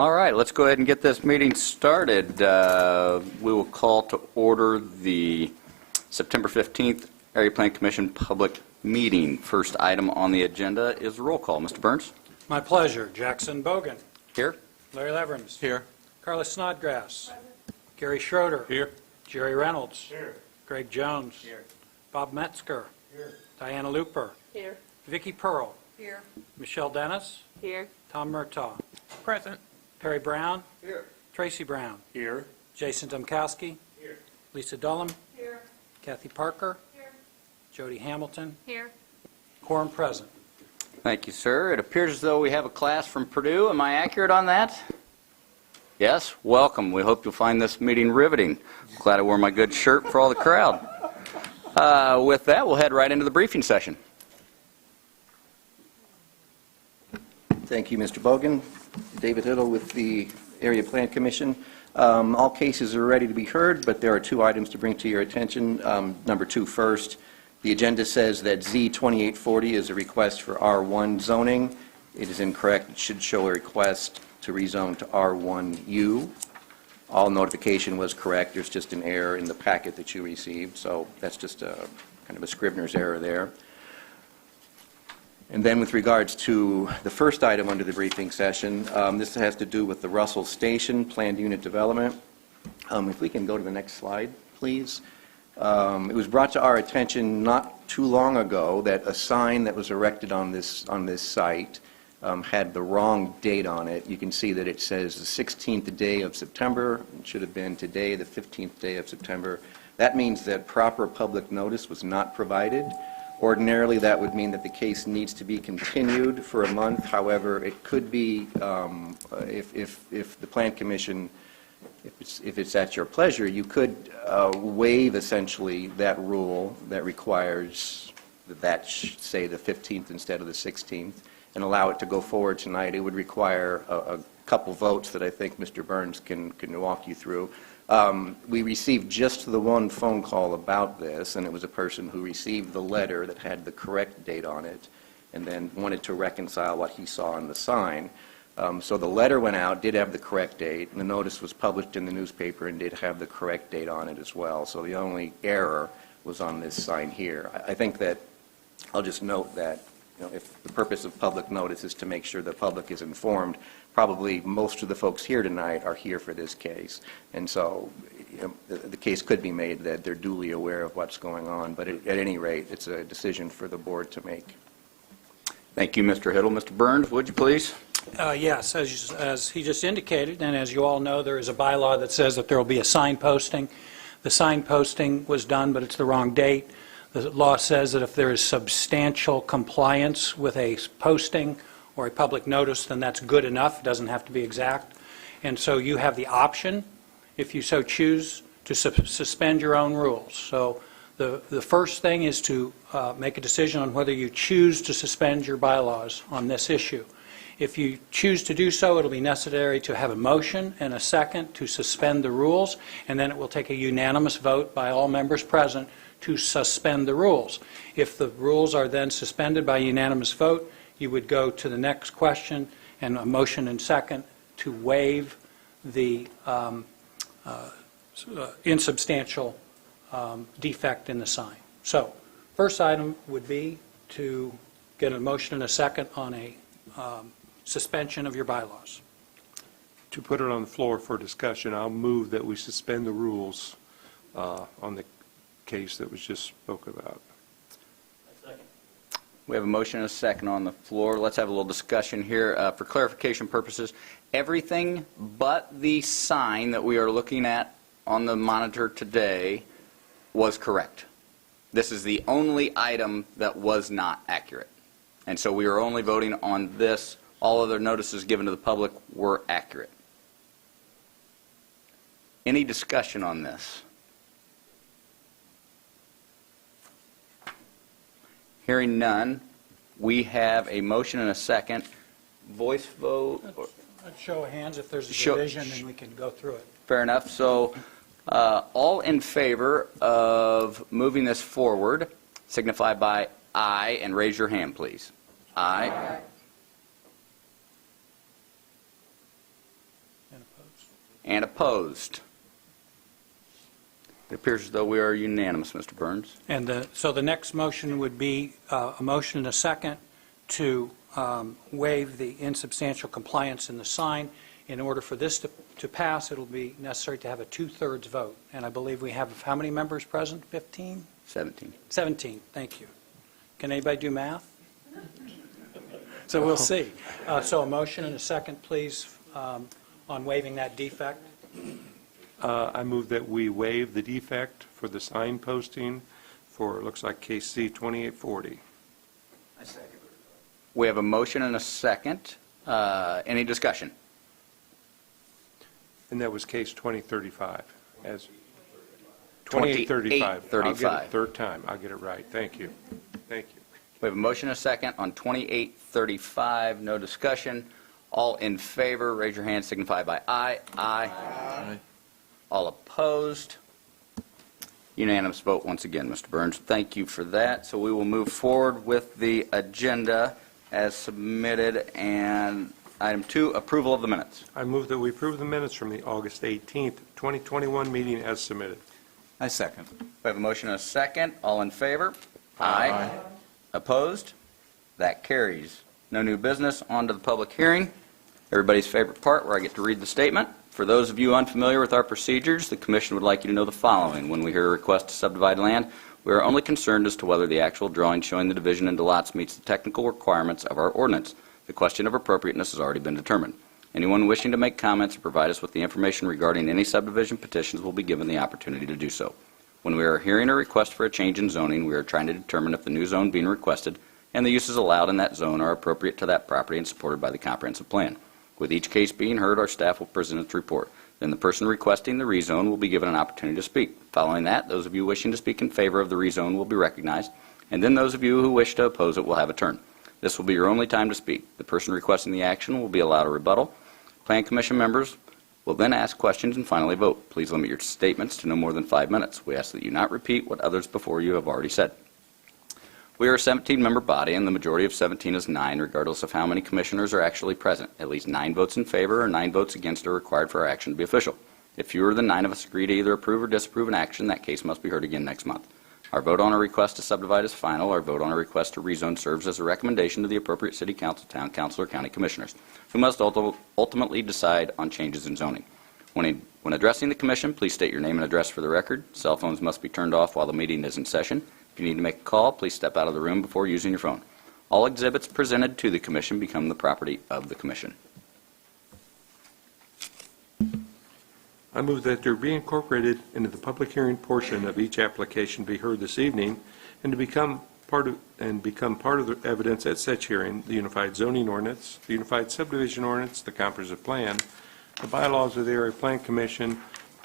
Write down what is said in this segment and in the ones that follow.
All right, let's go ahead and get this meeting started. We will call to order the September 15th Area Plan Commission public meeting. First item on the agenda is roll call. Mr. Burns? My pleasure. Jackson Bogan. Here. Larry Leverins. Here. Carla Snodgrass. Gary Schroeder. Here. Jerry Reynolds. Here. Greg Jones. Here. Bob Metzger. Here. Diana Looper. Here. Vicki Pearl. Here. Michelle Dennis. Here. Tom Murtaugh. Present. Perry Brown. Here. Tracy Brown. Here. Jason Domkowski. Here. Lisa Dullum. Here. Kathy Parker. Here. Jody Hamilton. Here. Quorum present. Thank you, sir. It appears as though we have a class from Purdue. Am I accurate on that? Yes? Welcome. We hope you'll find this meeting riveting. Glad I wore my good shirt for all the crowd. With that, we'll head right into the briefing session. Thank you, Mr. Bogan. David Hiddle with the Area Plan Commission. All cases are ready to be heard, but there are two items to bring to your attention. Number two first. The agenda says that Z2840 is a request for R1 zoning. It is incorrect. It should show a request to rezone to R1U. All notification was correct. There's just an error in the packet that you received, so that's just a kind of a Scrivener's error there. And then with regards to the first item under the briefing session, this has to do with the Russell Station planned unit development. If we can go to the next slide, please. It was brought to our attention not too long ago that a sign that was erected on this site had the wrong date on it. You can see that it says the 16th day of September. It should have been today, the 15th day of September. That means that proper public notice was not provided. Ordinarily, that would mean that the case needs to be continued for a month. However, it could be, if the Plan Commission, if it's at your pleasure, you could waive essentially that rule that requires that say the 15th instead of the 16th and allow it to go forward tonight. It would require a couple votes that I think Mr. Burns can walk you through. We received just the one phone call about this, and it was a person who received the letter that had the correct date on it and then wanted to reconcile what he saw on the sign. So the letter went out, did have the correct date, and the notice was published in the newspaper and did have the correct date on it as well. So the only error was on this sign here. I think that I'll just note that if the purpose of public notice is to make sure the public is informed, probably most of the folks here tonight are here for this case. And so the case could be made that they're duly aware of what's going on. But at any rate, it's a decision for the board to make. Thank you, Mr. Hiddle. Mr. Burns, would you please? Yes, as he just indicated, and as you all know, there is a bylaw that says that there will be a sign posting. The sign posting was done, but it's the wrong date. The law says that if there is substantial compliance with a posting or a public notice, then that's good enough. It doesn't have to be exact. And so you have the option, if you so choose, to suspend your own rules. So the first thing is to make a decision on whether you choose to suspend your bylaws on this issue. If you choose to do so, it'll be necessary to have a motion and a second to suspend the rules, and then it will take a unanimous vote by all members present to suspend the rules. If the rules are then suspended by unanimous vote, you would go to the next question and a motion and second to waive the insubstantial defect in the sign. So, first item would be to get a motion and a second on a suspension of your bylaws. To put it on the floor for discussion, I'll move that we suspend the rules on the case that was just spoke about. We have a motion and a second on the floor. Let's have a little discussion here. For clarification purposes, everything but the sign that we are looking at on the monitor today was correct. This is the only item that was not accurate. And so we are only voting on this. All other notices given to the public were accurate. Any discussion on this? Hearing none, we have a motion and a second. Voice vote? Let's show of hands. If there's a division, then we can go through it. Fair enough. So all in favor of moving this forward signify by aye and raise your hand, please. Aye. And opposed? It appears as though we are unanimous, Mr. Burns. And so the next motion would be a motion and a second to waive the insubstantial compliance in the sign. In order for this to pass, it'll be necessary to have a two-thirds vote. And I believe we have how many members present? 15? 17. 17, thank you. Can anybody do math? So we'll see. So a motion and a second, please, on waiving that defect. I move that we waive the defect for the sign posting for, it looks like case C 2840. We have a motion and a second. Any discussion? And that was case 2035. As 2835. 2835. I'll get it third time. I'll get it right. Thank you. Thank you. We have a motion and a second on 2835. No discussion. All in favor, raise your hand, signify by aye. Aye. All opposed? Unanimous vote once again, Mr. Burns. Thank you for that. So we will move forward with the agenda as submitted. And item 2, approval of the minutes. I move that we approve the minutes from the August 18th, 2021 meeting as submitted. I second. We have a motion and a second. All in favor? Aye. Opposed? That carries. No new business. On to the public hearing. Everybody's favorite part where I get to read the statement. For those of you unfamiliar with our procedures, the Commission would like you to know the following. When we hear a request to subdivide land, we are only concerned as to whether the actual drawing showing the division into lots meets the technical requirements of our ordinance. The question of appropriateness has already been determined. Anyone wishing to make comments or provide us with the information regarding any subdivision petitions will be given the opportunity to do so. When we are hearing a request for a change in zoning, we are trying to determine if the new zone being requested and the uses allowed in that zone are appropriate to that property and supported by the comprehensive plan. With each case being heard, our staff will present its report. Then the person requesting the rezone will be given an opportunity to speak. Following that, those of you wishing to speak in favor of the rezone will be recognized, and then those of you who wish to oppose it will have a turn. This will be your only time to speak. The person requesting the action will be allowed a rebuttal. Plan Commission members will then ask questions and finally vote. Please limit your statements to no more than 5 minutes. We ask that you not repeat what others before you have already said. We are a 17-member body, and the majority of 17 is 9, regardless of how many commissioners are actually present. At least 9 votes in favor or 9 votes against are required for our action to be official. If fewer than 9 of us agree to either approve or disapprove an action, that case must be heard again next month. Our vote on a request to subdivide is final. Our vote on a request to rezone serves as a recommendation to the appropriate city council, town council, or county commissioners, who must ultimately decide on changes in zoning. When addressing the commission, please state your name and address for the record. Cell phones must be turned off while the meeting is in session. If you need to make a call, please step out of the room before using your phone. All exhibits presented to the commission become the property of the commission. I move that there be incorporated into the public hearing portion of each application be heard this evening and to become part of the evidence at such hearing, the Unified Zoning Ordinance, the Unified Subdivision Ordinance, the Comprehensive Plan, the bylaws of the Area Plan Commission,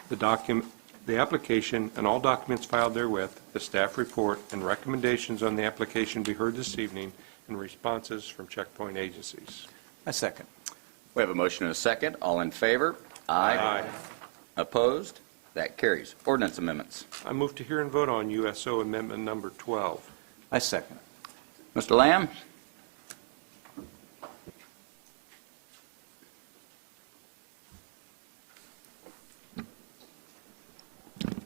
the application, and all documents filed therewith, the staff report, and recommendations on the application be heard this evening, and responses from checkpoint agencies. I second. We have a motion and a second. All in favor? Aye. Opposed? That carries. Ordinance amendments. I move to hear and vote on USO Amendment Number 12. I second. Mr. Lamb?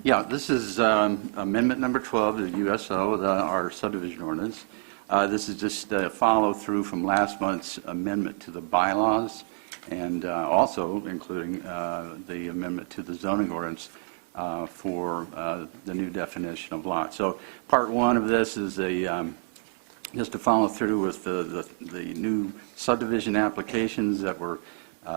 Yeah, this is Amendment Number 12 to the USO, our subdivision ordinance. This is just a follow-through from last month's amendment to the bylaws, and also including the amendment to the zoning ordinance for the new definition of lot. So part one of this is just to follow through with the new subdivision applications that were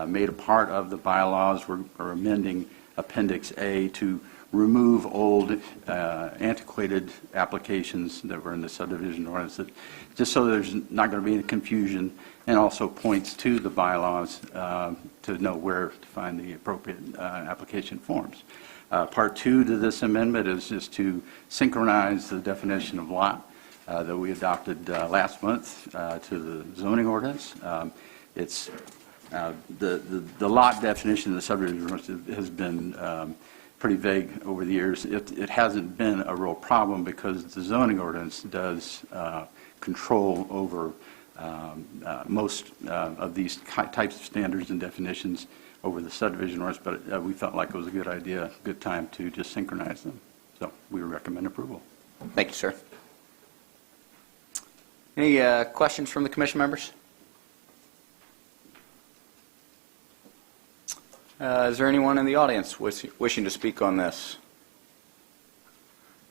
made a part of the bylaws. We're amending Appendix A to remove old antiquated applications that were in the subdivision ordinance, just so there's not going to be any confusion, and also points to the bylaws to know where to find the appropriate application forms. Part two to this amendment is just to synchronize the definition of lot that we adopted last month to the zoning ordinance. It's the lot definition of the subdivision ordinance has been pretty vague over the years. It hasn't been a real problem because the zoning ordinance does control over most of these types of standards and definitions over the subdivision ordinance, but we felt like it was a good idea, good time to just synchronize them. So we recommend approval. Thank you, sir. Any questions from the commission members? Is there anyone in the audience wishing to speak on this?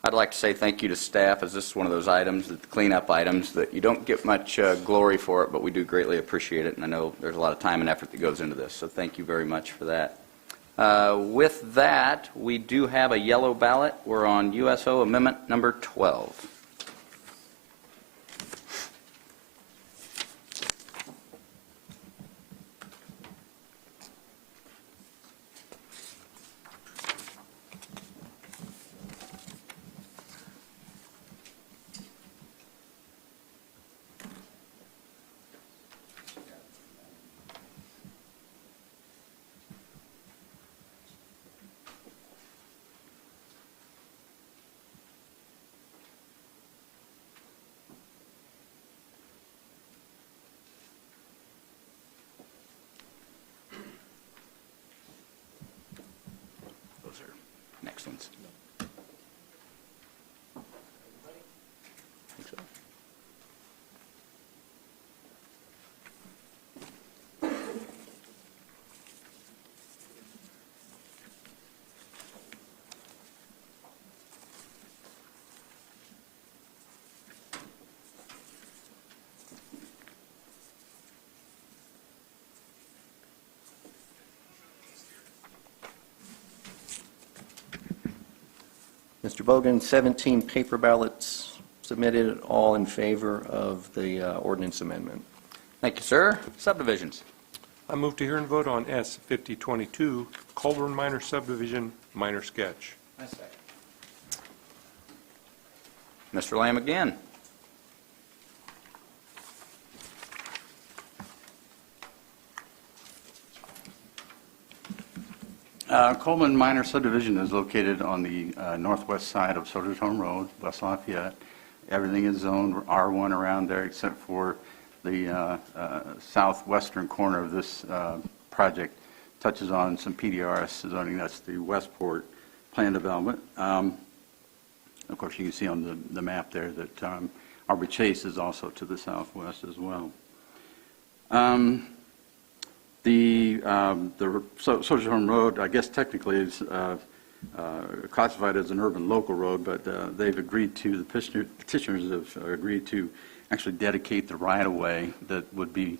I'd like to say thank you to staff, as this is one of those items, the cleanup items, that you don't get much glory for it, but we do greatly appreciate it, and I know there's a lot of time and effort that goes into this, so thank you very much for that. With that, we do have a yellow ballot. We're on USO Amendment number 12. Those are next ones. I think so. Mr. Bogan, 17 paper ballots submitted, all in favor of the ordinance amendment. Thank you, sir. Subdivisions. I move to hear and vote on S. 5022, Colburn Minor Subdivision, minor sketch. Mr. Lamb again. Coleman Minor Subdivision is located on the northwest side of Soldier's Home Road, West Lafayette. Everything is zoned R1 around there except for the southwestern corner of this project touches on some PDRS zoning. That's the Westport plan development. Of course, you can see on the map there that Arbor Chase is also to the southwest as well. Soldier's Home Road, I guess technically is classified as an urban local road, but they've agreed to, the petitioners have agreed to actually dedicate the right-of-way that would be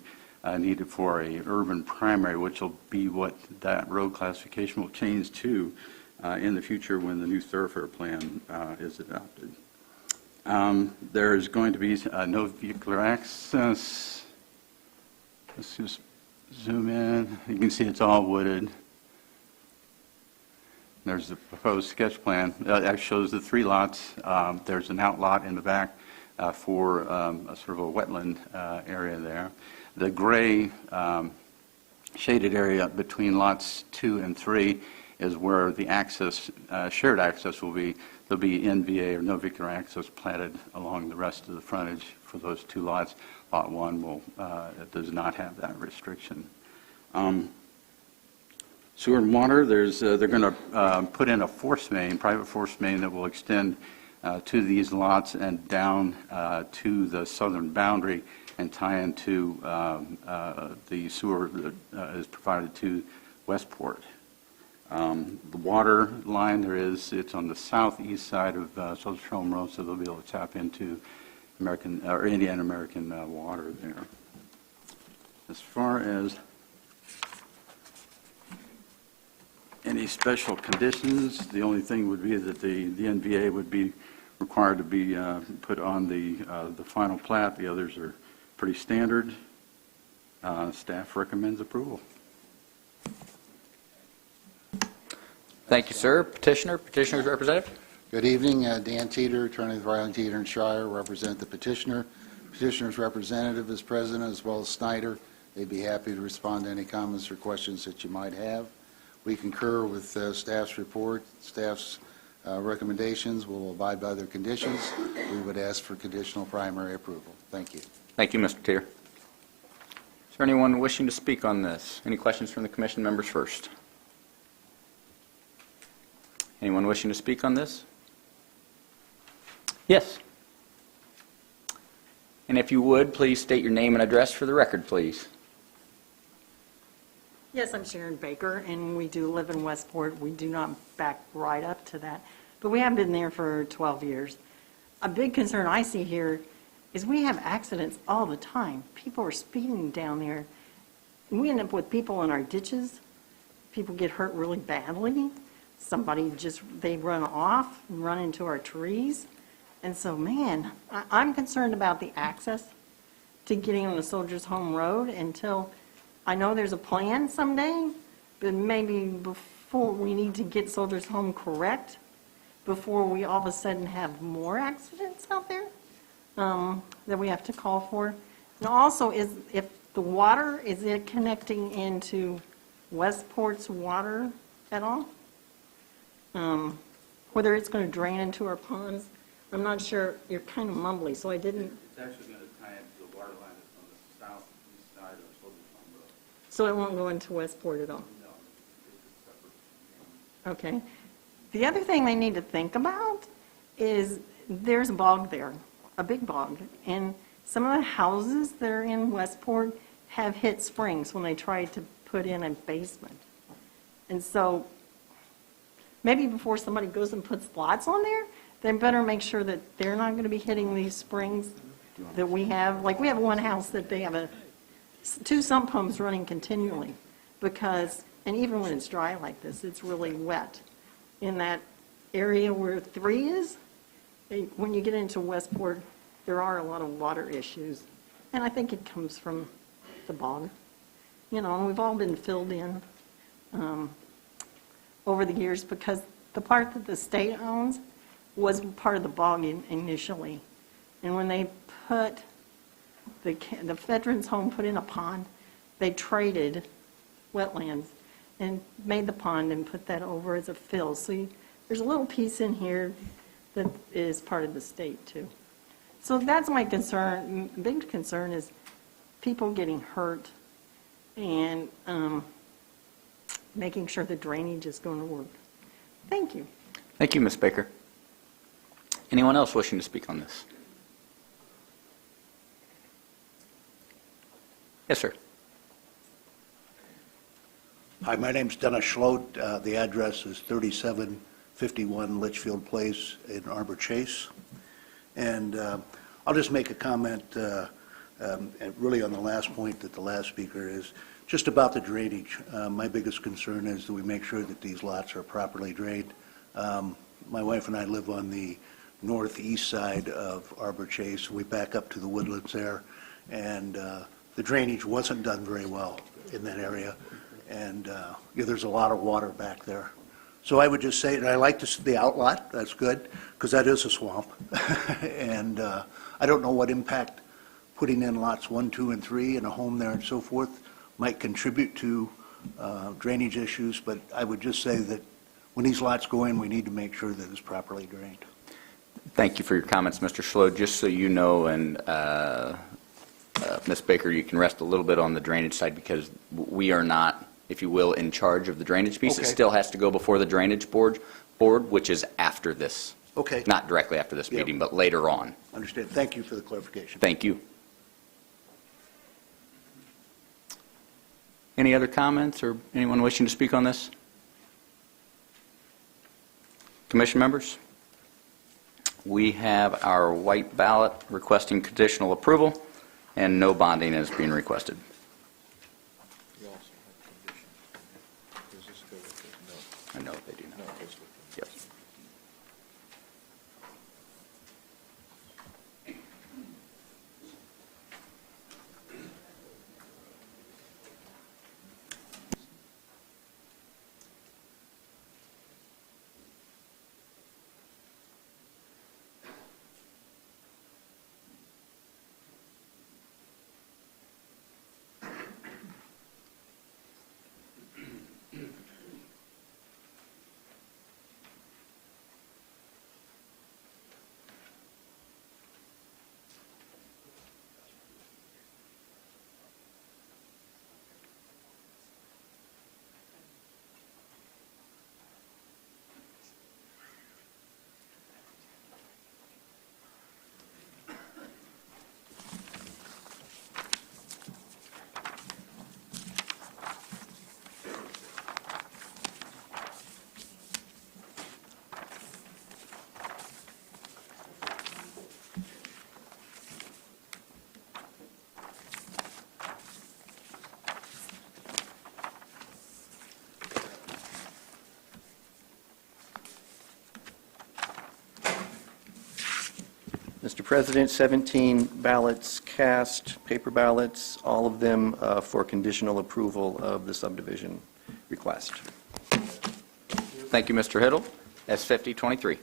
needed for a urban primary, which will be what that road classification will change to in the future when the new thoroughfare plan is adopted. There's going to be no vehicular access. Let's just zoom in. You can see it's all wooded. There's the proposed sketch plan. That shows the 3 lots. There's an outlot in the back for a sort of a wetland area there. The gray shaded area between lots 2 and 3 is where the access, shared access will be. There'll be NVA or no vehicular access planted along the rest of the frontage for those 2 lots. Lot 1 does not have that restriction. Sewer and water, they're going to put in a force main, private force main that will extend to these lots and down to the southern boundary and tie into the sewer that is provided to Westport. The water line it's on the southeast side of Soldier's Home Road, so they'll be able to tap into American or Indian American water there. As far as any special conditions, the only thing would be that the NVA would be required to be put on the final plat. The others are pretty standard. Staff recommends approval. Thank you, sir. Petitioner's representative. Good evening. Dan Teeter, attorney of Riley, Teeter, and Shire, represent the petitioner. Petitioner's representative is present, as well as Snyder. They'd be happy to respond to any comments or questions that you might have. We concur with staff's report, staff's recommendations. We'll abide by their conditions. We would ask for conditional primary approval. Thank you. Thank you, Mr. Tier. Is there anyone wishing to speak on this? Any questions from the commission members first? Anyone wishing to speak on this? Yes. And if you would, please state your name and address for the record, please. Yes, I'm Sharon Baker, and we do live in Westport. We do not back right up to that, but we have been there for 12 years. A big concern I see here is we have accidents all the time. People are speeding down there, and we end up with people in our ditches. People get hurt really badly. They run off and run into our trees. And so, man, I'm concerned about the access to getting on the Soldiers Home Road until, I know there's a plan someday, but maybe before we need to get Soldiers Home correct, before we all of a sudden have more accidents out there that we have to call for. And also, if the water, is it connecting into Westport's water at all? Whether it's going to drain into our ponds, I'm not sure. You're kind of mumbly, so I didn't. It's actually going to tie into the water line that's on the southeast side of Soldiers Home Road. So it won't go into Westport at all? No, it's a separate. Okay. The other thing they need to think about is there's a bog there, a big bog, and some of the houses that are in Westport have hit springs when they tried to put in a basement. And so maybe before somebody goes and puts lots on there, they better make sure that they're not going to be hitting these springs that we have. Like, we have one house that they have 2 sump pumps running continually because, and even when it's dry like this, it's really wet. In that area where 3 is, when you get into Westport, there are a lot of water issues. And I think it comes from the bog. You know, and we've all been filled in over the years because the part that the state owns was part of the bog initially. And when they put the Veterans Home put in a pond, they traded wetlands and made the pond and put that over as a fill. So there's a little piece in here that is part of the state too. So that's my concern. Big concern is people getting hurt and making sure the drainage is going to work. Thank you. Thank you, Ms. Baker. Anyone else wishing to speak on this? Yes, sir. Hi, my name's Dennis Schlote. The address is 3751 Litchfield Place in Arbor Chase. And I'll just make a comment really on the last point that the last speaker is just about the drainage. My biggest concern is that we make sure that these lots are properly drained. My wife and I live on the northeast side of Arbor Chase. We back up to the woodlands there, and the drainage wasn't done very well in that area. And there's a lot of water back there. So I would just say, and I like the outlot, that's good, because that is a swamp. And I don't know what impact putting in lots 1, 2, and 3 and a home there and so forth might contribute to drainage issues, but I would just say that when these lots go in, we need to make sure that it's properly drained. Thank you for your comments, Mr. Schlote. Just so you know, and Ms. Baker, you can rest a little bit on the drainage side because we are not, if you will, in charge of the drainage piece. It Okay. still has to go before the drainage board, which is after this. Okay. Not directly after this Yep. meeting, but later on. Understand. Thank you for the clarification. Thank you. Any other comments or anyone wishing to speak on this? Commission members? We have our white ballot requesting conditional approval, and no bonding is being requested. I know they do not. Yes. Mr. President, 17 ballots cast, paper ballots, all of them for conditional approval of the subdivision request. Thank you, Mr. Hiddle. S5023.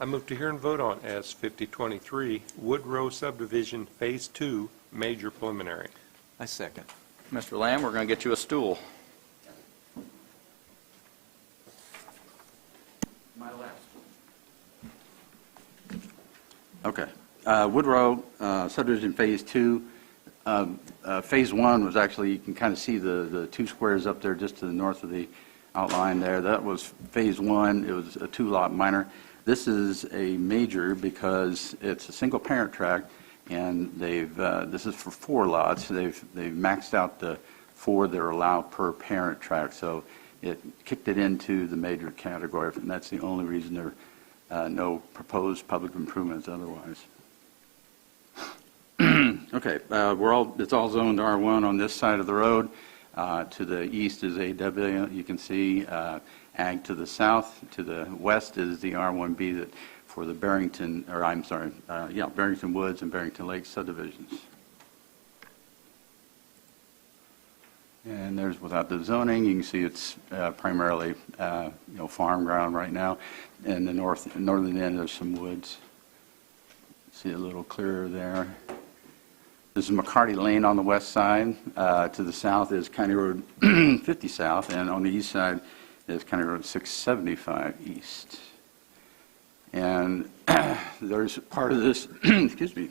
I move to hear and vote on S 5023, Woodrow Subdivision Phase 2, Major Preliminary. I second. Mr. Lamb, we're going to get you a stool. Okay. Woodrow subdivision Phase 2. Phase 1 was actually, you can kind of see the two squares up there just to the north of the outline there. That was Phase 1. It was a two-lot minor. This is a major because it's a single parent tract, and this is for 4 lots. They've maxed out the 4 that are allowed per parent tract, so it kicked it into the major category, and that's the only reason there are no proposed public improvements otherwise. Okay, it's all zoned R1 on this side of the road. To the east is AW. You can see Ag to the south. To the west is the R1B that for the Barrington Woods and Barrington Lake subdivisions. And there's without the zoning. You can see it's primarily farm ground right now. In the northern end, there's some woods. See a little clearer there. This is McCarty Lane on the west side. To the south is County Road 50 South, and on the east side is County Road 675 East. And there's part of this, excuse me,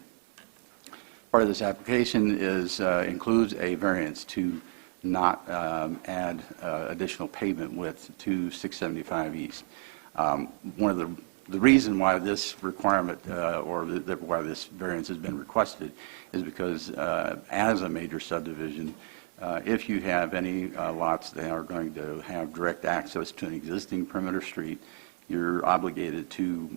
part of this application includes a variance to not add additional pavement width to 675 East. One of the reason why this requirement why this variance has been requested is because as a major subdivision, if you have any lots that are going to have direct access to an existing perimeter street, you're obligated to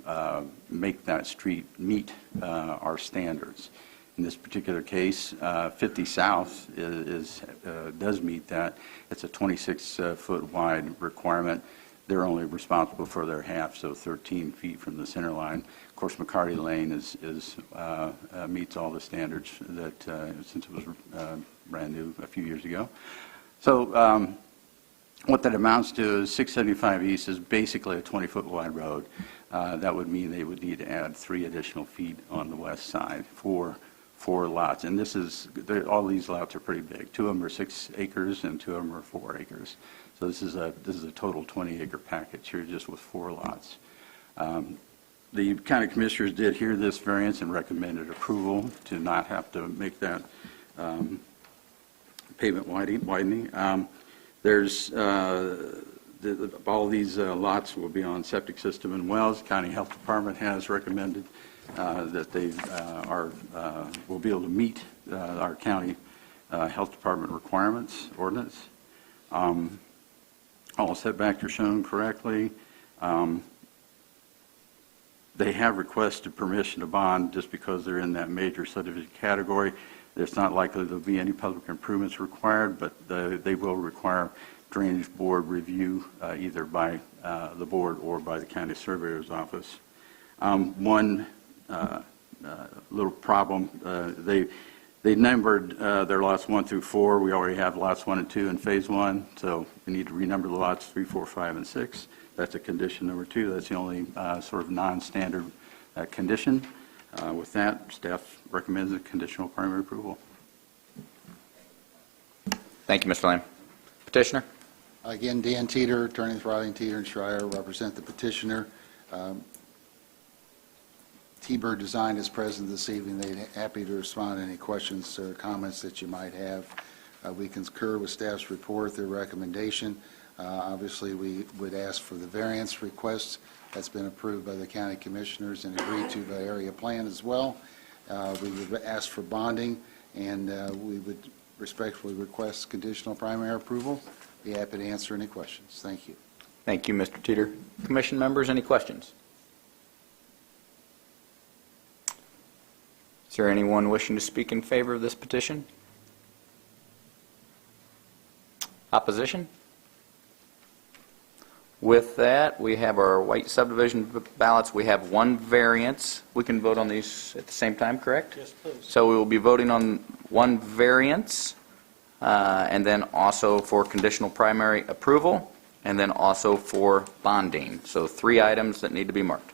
make that street meet our standards. In this particular case, 50 South does meet that. It's a 26-foot wide requirement. They're only responsible for their half, so 13 feet from the center line. Of course, McCarty Lane meets all the standards that since it was brand new a few years ago. So what that amounts to is 675 East is basically a 20-foot wide road. That would mean they would need to add 3 additional feet on the west side for 4 lots. And all these lots are pretty big. 2 of them are 6 acres and 2 of them are 4 acres. So this is a total 20-acre package here just with 4 lots. The county commissioners did hear this variance and recommended approval to not have to make that pavement widening. All these lots will be on septic system and wells. County Health Department has recommended that they will be able to meet our county health department requirements ordinance. All setbacks are shown correctly. They have requested permission to bond just because they're in that major subdivision category. It's not likely there'll be any public improvements required, but they will require drainage board review either by the board or by the county surveyor's office. One little problem, they numbered their lots 1 through 4. We already have lots 1 and 2 in Phase 1, so we need to renumber the lots 3, 4, 5, and 6. That's a condition number 2. That's the only sort of non-standard condition. With that, staff recommends a conditional primary approval. Thank you, Mr. Lamb. Petitioner? Again, Dan Teeter, attorney for Riley, Teeter and Schreier, represent the petitioner. T-Bird Design is present this evening. They're happy to respond to any questions or comments that you might have. We concur with staff's report, their recommendation. Obviously, we would ask for the variance request that's been approved by the county commissioners and agreed to by area plan as well. We would ask for bonding, and we would respectfully request conditional primary approval. Be happy to answer any questions. Thank you. Thank you, Mr. Teeter. Commission members, any questions? Is there anyone wishing to speak in favor of this petition? Opposition? With that, we have our white subdivision ballots. We have one variance. We can vote on these at the same time, correct? Yes, please. So we will be voting on one variance, and then also for conditional primary approval, and then also for bonding. So 3 items that need to be marked.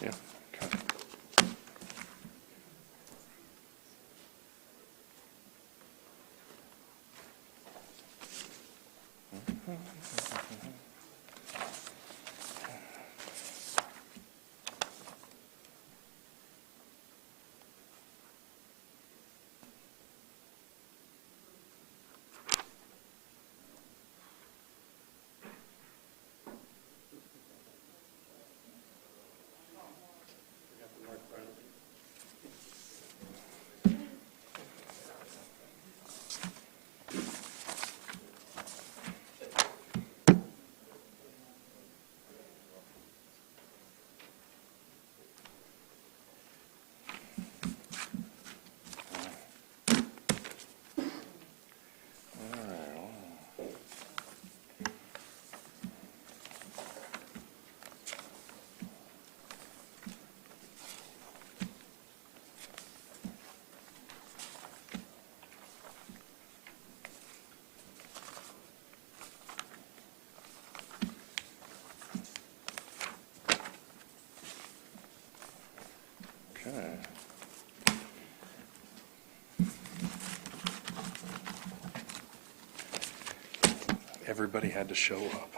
Yeah. Okay. Everybody had to show up.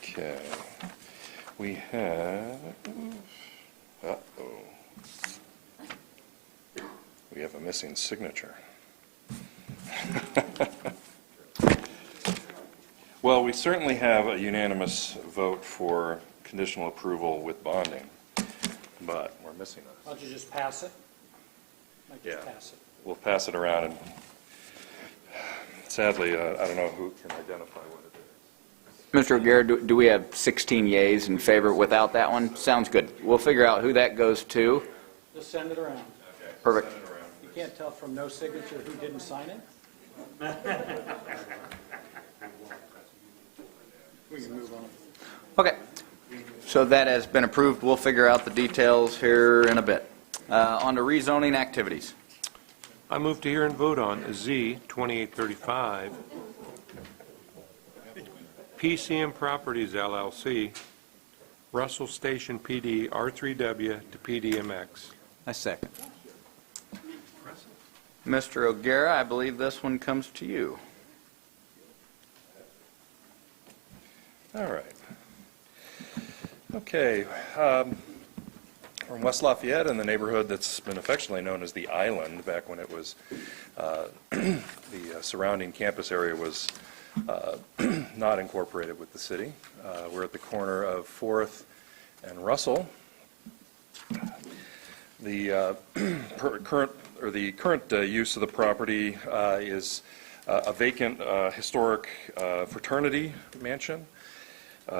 Okay. We have, uh-oh. We have a missing signature. Well, we certainly have a unanimous vote for conditional approval with bonding, but we're missing it. Why don't you just pass it? Might just Yeah. pass it. We'll pass it around, and sadly, I don't know who can identify what it is. Mr. O'Gara, do we have 16 yays in favor without that one? Sounds good. We'll figure out who that goes to. Just send it around. Perfect. You can't tell from no signature who didn't sign it? We can move on. Okay. So that has been approved. We'll figure out the details here in a bit. On to rezoning activities. I move to hear and vote on Z 2835, PCM Properties LLC, Russell Station PD R3W to PDMX. I second. Mr. O'Gara, I believe this one comes to you. All right. Okay. From West Lafayette in the neighborhood that's been affectionately known as the Island, back when it was the surrounding campus area was not incorporated with the city. We're at the corner of 4th and Russell. The current use of the property is a vacant historic fraternity mansion.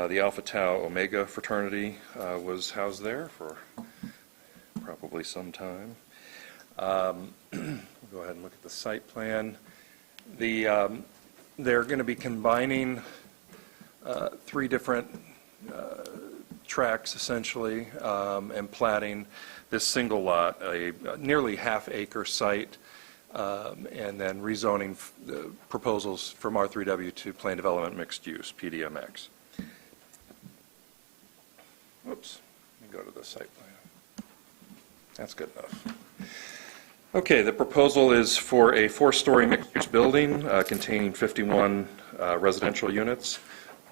The Alpha Tau Omega fraternity was housed there for probably some time. We'll go ahead and look at the site plan. They're going to be combining 3 different tracks, essentially, and platting this single lot, a nearly half-acre site, and then rezoning the proposals from R3W to Plan Development Mixed Use, PDMX. Whoops, let me go to the site plan. That's good enough. Okay, the proposal is for a 4-story mixed-use building containing 51 residential units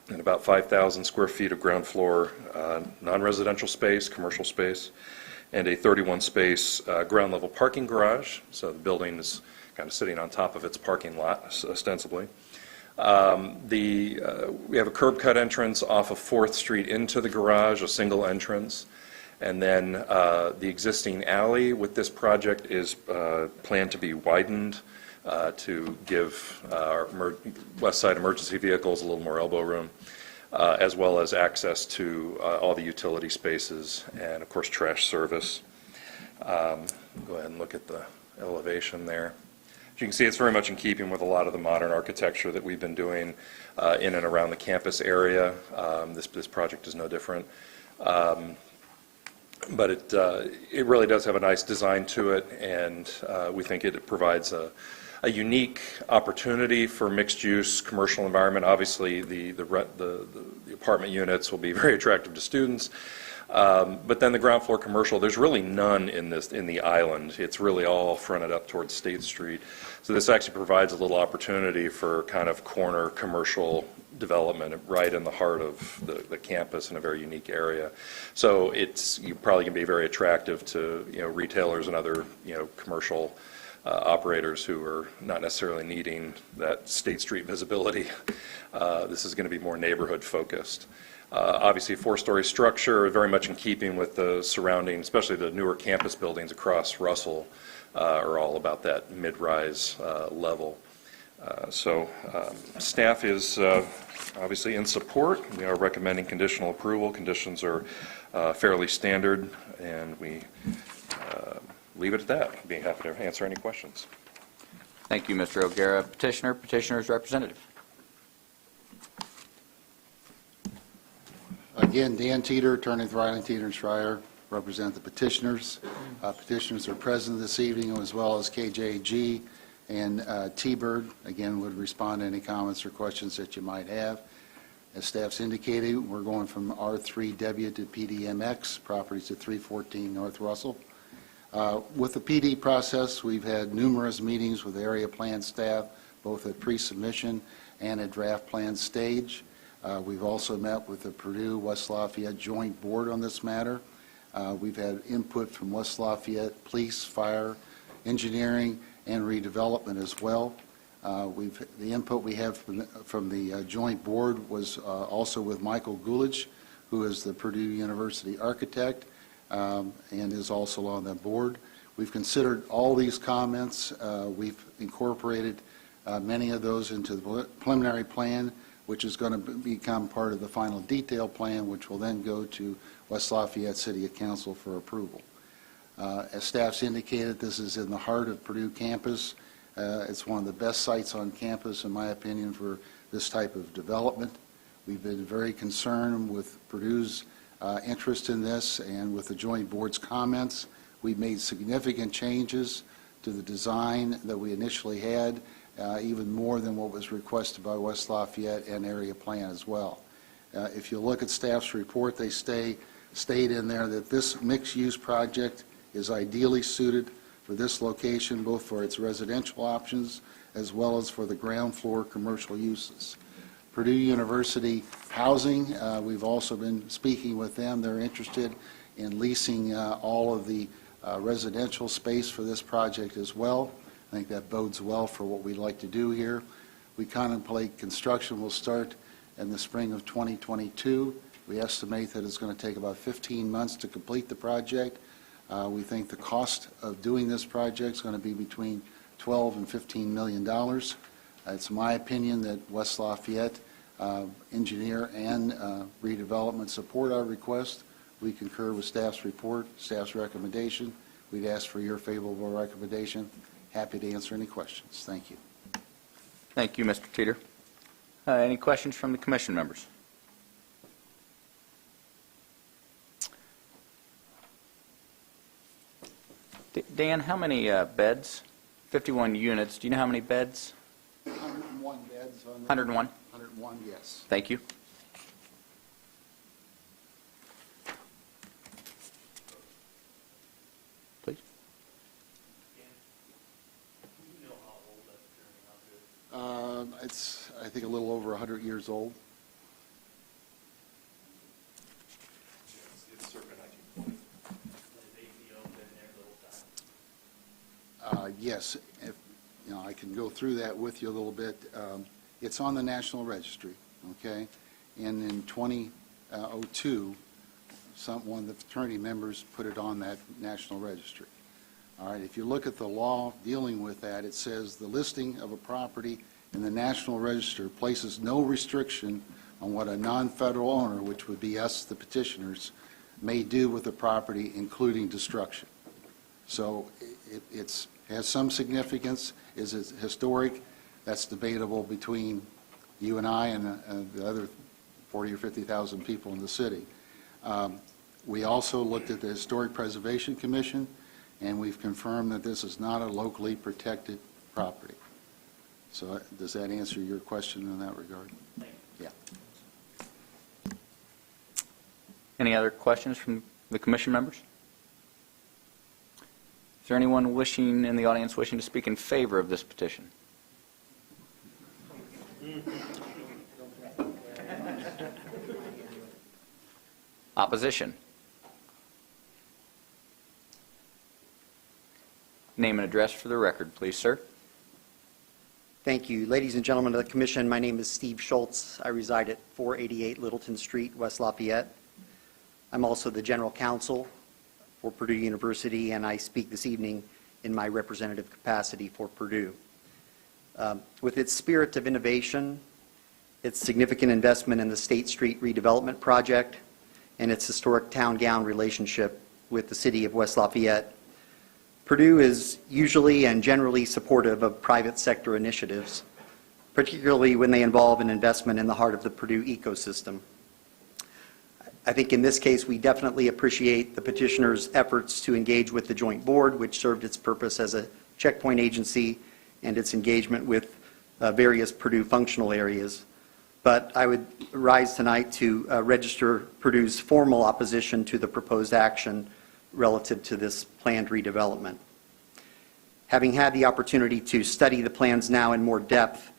and about 5,000 square feet of ground floor non-residential space, commercial space, and a 31-space ground level parking garage. So the building is kind of sitting on top of its parking lot, ostensibly. We have a curb cut entrance off of 4th Street into the garage, a single entrance. And then the existing alley with this project is planned to be widened to give our west side emergency vehicles a little more elbow room, as well as access to all the utility spaces and, of course, trash service. Go ahead and look at the elevation there. As you can see, it's very much in keeping with a lot of the modern architecture that we've been doing in and around the campus area. This project is no different. But it really does have a nice design to it, and we think it provides a unique opportunity for mixed-use commercial environment. Obviously, the apartment units will be very attractive to students, but then the ground floor commercial, there's really none in the island. It's really all fronted up towards State Street. So this actually provides a little opportunity for kind of corner commercial development right in the heart of the campus in a very unique area. So you're probably going to be very attractive to retailers and other commercial operators who are not necessarily needing that State Street visibility. This is going to be more neighborhood focused. Obviously, a 4-story structure, very much in keeping with the surrounding, especially the newer campus buildings across Russell, are all about that mid-rise level. So staff is obviously in support. We are recommending conditional approval. Conditions are fairly standard, and we leave it at that. I'd be happy to answer any questions. Thank you, Mr. O'Gara. Petitioner's representative. Again, Dan Teeter, attorney with Riley, Teeter, and Schreier, represent the petitioners. Petitioners are present this evening, as well as KJG and T-Bird. Again, would respond to any comments or questions that you might have. As staff's indicated, we're going from R3W to PDMX, properties at 314 North Russell. With the PD process, we've had numerous meetings with area plan staff, both at pre-submission and at draft plan stage. We've also met with the Purdue West Lafayette Joint Board on this matter. We've had input from West Lafayette Police, Fire, Engineering, and Redevelopment as well. The input we have from the Joint Board was also with Michael Gulich, who is the Purdue University architect and is also on that board. We've considered all these comments. We've incorporated many of those into the preliminary plan, which is going to become part of the final detail plan, which will then go to West Lafayette City Council for approval. As staff's indicated, this is in the heart of Purdue campus. It's one of the best sites on campus, in my opinion, for this type of development. We've been very concerned with Purdue's interest in this and with the Joint Board's comments. We've made significant changes to the design that we initially had, even more than what was requested by West Lafayette and area plan as well. If you look at staff's report, they state in there that this mixed-use project is ideally suited for this location, both for its residential options as well as for the ground floor commercial uses. Purdue University Housing, we've also been speaking with them. They're interested in leasing all of the residential space for this project as well. I think that bodes well for what we'd like to do here. We contemplate construction will start in the spring of 2022. We estimate that it's going to take about 15 months to complete the project. We think the cost of doing this project is going to be between $12 and $15 million. It's my opinion that West Lafayette engineer and redevelopment support our request. We concur with staff's report, staff's recommendation. We'd ask for your favorable recommendation. Happy to answer any questions. Thank you. Thank you, Mr. Teeter. Any questions from the commission members? Dan, how many beds? 51 units. Do you know how many beds? 101 beds on the 101? 101, yes. Thank you. Please. It's, I think, a little over 100 years old. Yes, if, you know, I can go through that with you a little bit. It's on the National Registry, okay? And in 2002, one of the fraternity members put it on that National Registry. All right, if you look at the law dealing with that, it says the listing of a property in the National Register places no restriction on what a non-federal owner, which would be us, the petitioners, may do with the property, including destruction. So it has some significance. Is it historic? That's debatable between you and I and the other 40 or 50,000 people in the city. We also looked at the Historic Preservation Commission, and we've confirmed that this is not a locally protected property. So does that answer your question in that regard? Yeah. Any other questions from the commission members? Is there anyone wishing in the audience wishing to speak in favor of this petition? Opposition? Name and address for the record, please, sir. Thank you. Ladies and gentlemen of the Commission, my name is Steve Schultz. I reside at 488 Littleton Street, West Lafayette. I'm also the General Counsel for Purdue University, and I speak this evening in my representative capacity for Purdue. With its spirit of innovation, its significant investment in the State Street redevelopment project, and its historic town-gown relationship with the city of West Lafayette, Purdue is usually and generally supportive of private sector initiatives, particularly when they involve an investment in the heart of the Purdue ecosystem. I think in this case, we definitely appreciate the petitioner's efforts to engage with the Joint Board, which served its purpose as a checkpoint agency, and its engagement with various Purdue functional areas. But I would rise tonight to register Purdue's formal opposition to the proposed action relative to this planned redevelopment. Having had the opportunity to study the plans now in more depth,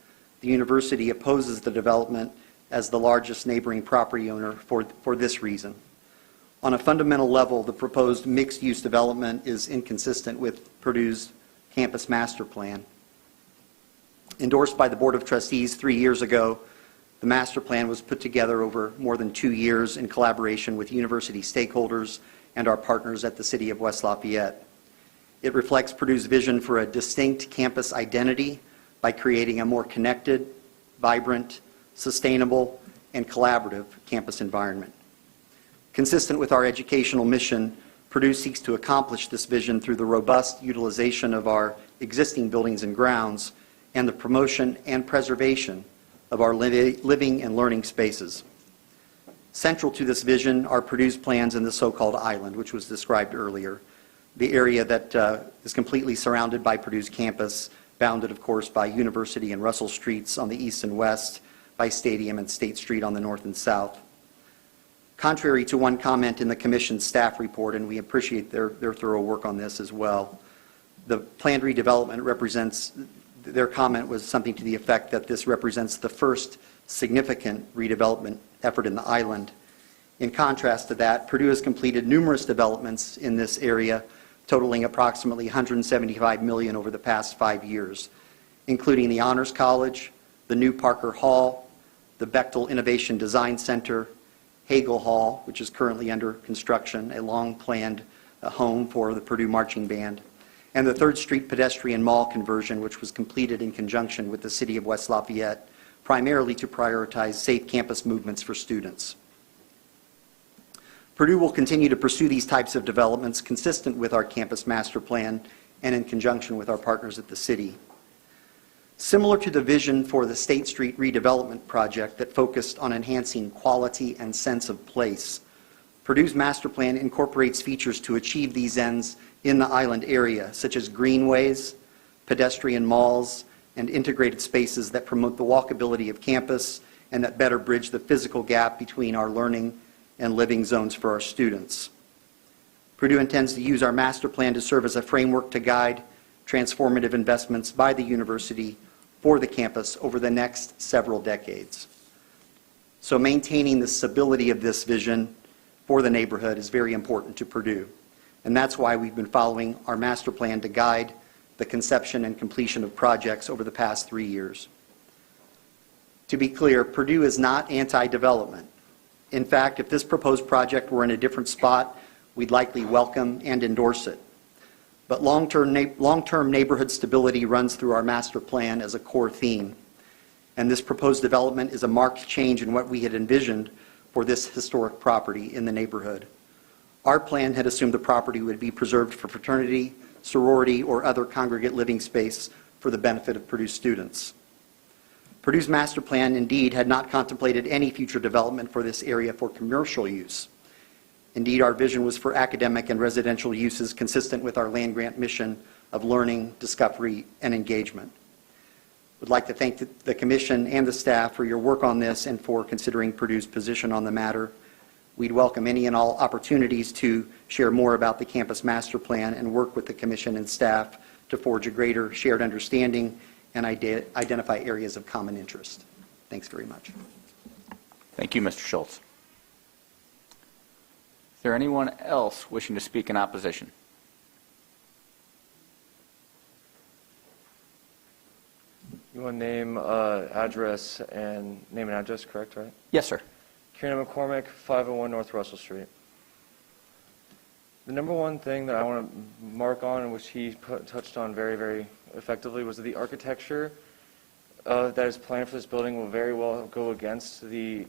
the university opposes the development as the largest neighboring property owner for this reason. On a fundamental level, the proposed mixed-use development is inconsistent with Purdue's campus master plan. Endorsed by the Board of Trustees 3 years ago, the master plan was put together over more than 2 years in collaboration with university stakeholders and our partners at the City of West Lafayette. It reflects Purdue's vision for a distinct campus identity by creating a more connected, vibrant, sustainable, and collaborative campus environment. Consistent with our educational mission, Purdue seeks to accomplish this vision through the robust utilization of our existing buildings and grounds and the promotion and preservation of our living and learning spaces. Central to this vision are Purdue's plans in the so-called island, which was described earlier, the area that is completely surrounded by Purdue's campus, bounded, of course, by University and Russell Streets on the east and west, by Stadium and State Street on the north and south. Contrary to one comment in the Commission's staff report, and we appreciate their thorough work on this as well, The planned redevelopment represents, their comment was something to the effect that this represents the first significant redevelopment effort in the island. In contrast to that, Purdue has completed numerous developments in this area, totaling approximately $175 million over the past 5 years, including the Honors College, the new Parker Hall, the Bechtel Innovation Design Center, Hagel Hall, which is currently under construction, a long-planned home for the Purdue Marching Band, and the 3rd Street pedestrian mall conversion, which was completed in conjunction with the City of West Lafayette, primarily to prioritize safe campus movements for students. Purdue will continue to pursue these types of developments consistent with our campus master plan and in conjunction with our partners at the city. Similar to the vision for the State Street redevelopment project that focused on enhancing quality and sense of place, Purdue's master plan incorporates features to achieve these ends in the island area, such as greenways, pedestrian malls, and integrated spaces that promote the walkability of campus and that better bridge the physical gap between our learning and living zones for our students. Purdue intends to use our master plan to serve as a framework to guide transformative investments by the university for the campus over the next several decades. So maintaining the stability of this vision for the neighborhood is very important to Purdue. And that's why we've been following our master plan to guide the conception and completion of projects over the past 3 years. To be clear, Purdue is not anti-development. In fact, if this proposed project were in a different spot, we'd likely welcome and endorse it. But long-term neighborhood stability runs through our master plan as a core theme. And this proposed development is a marked change in what we had envisioned for this historic property in the neighborhood. Our plan had assumed the property would be preserved for fraternity, sorority, or other congregate living space for the benefit of Purdue students. Purdue's master plan, indeed, had not contemplated any future development for this area for commercial use. Indeed, our vision was for academic and residential uses consistent with our land-grant mission of learning, discovery, and engagement. Would like to thank the Commission and the staff for your work on this and for considering Purdue's position on the matter. We'd welcome any and all opportunities to share more about the campus master plan and work with the Commission and staff to forge a greater shared understanding and identify areas of common interest. Thanks very much. Thank you, Mr. Schultz. Is there anyone else wishing to speak in opposition? You want name, address, and name and address, correct, right? Yes, sir. Kieran McCormick, 501 North Russell Street. The number one thing that I want to mark on, and which he touched on very, very effectively, was that the architecture that is planned for this building will very well go against the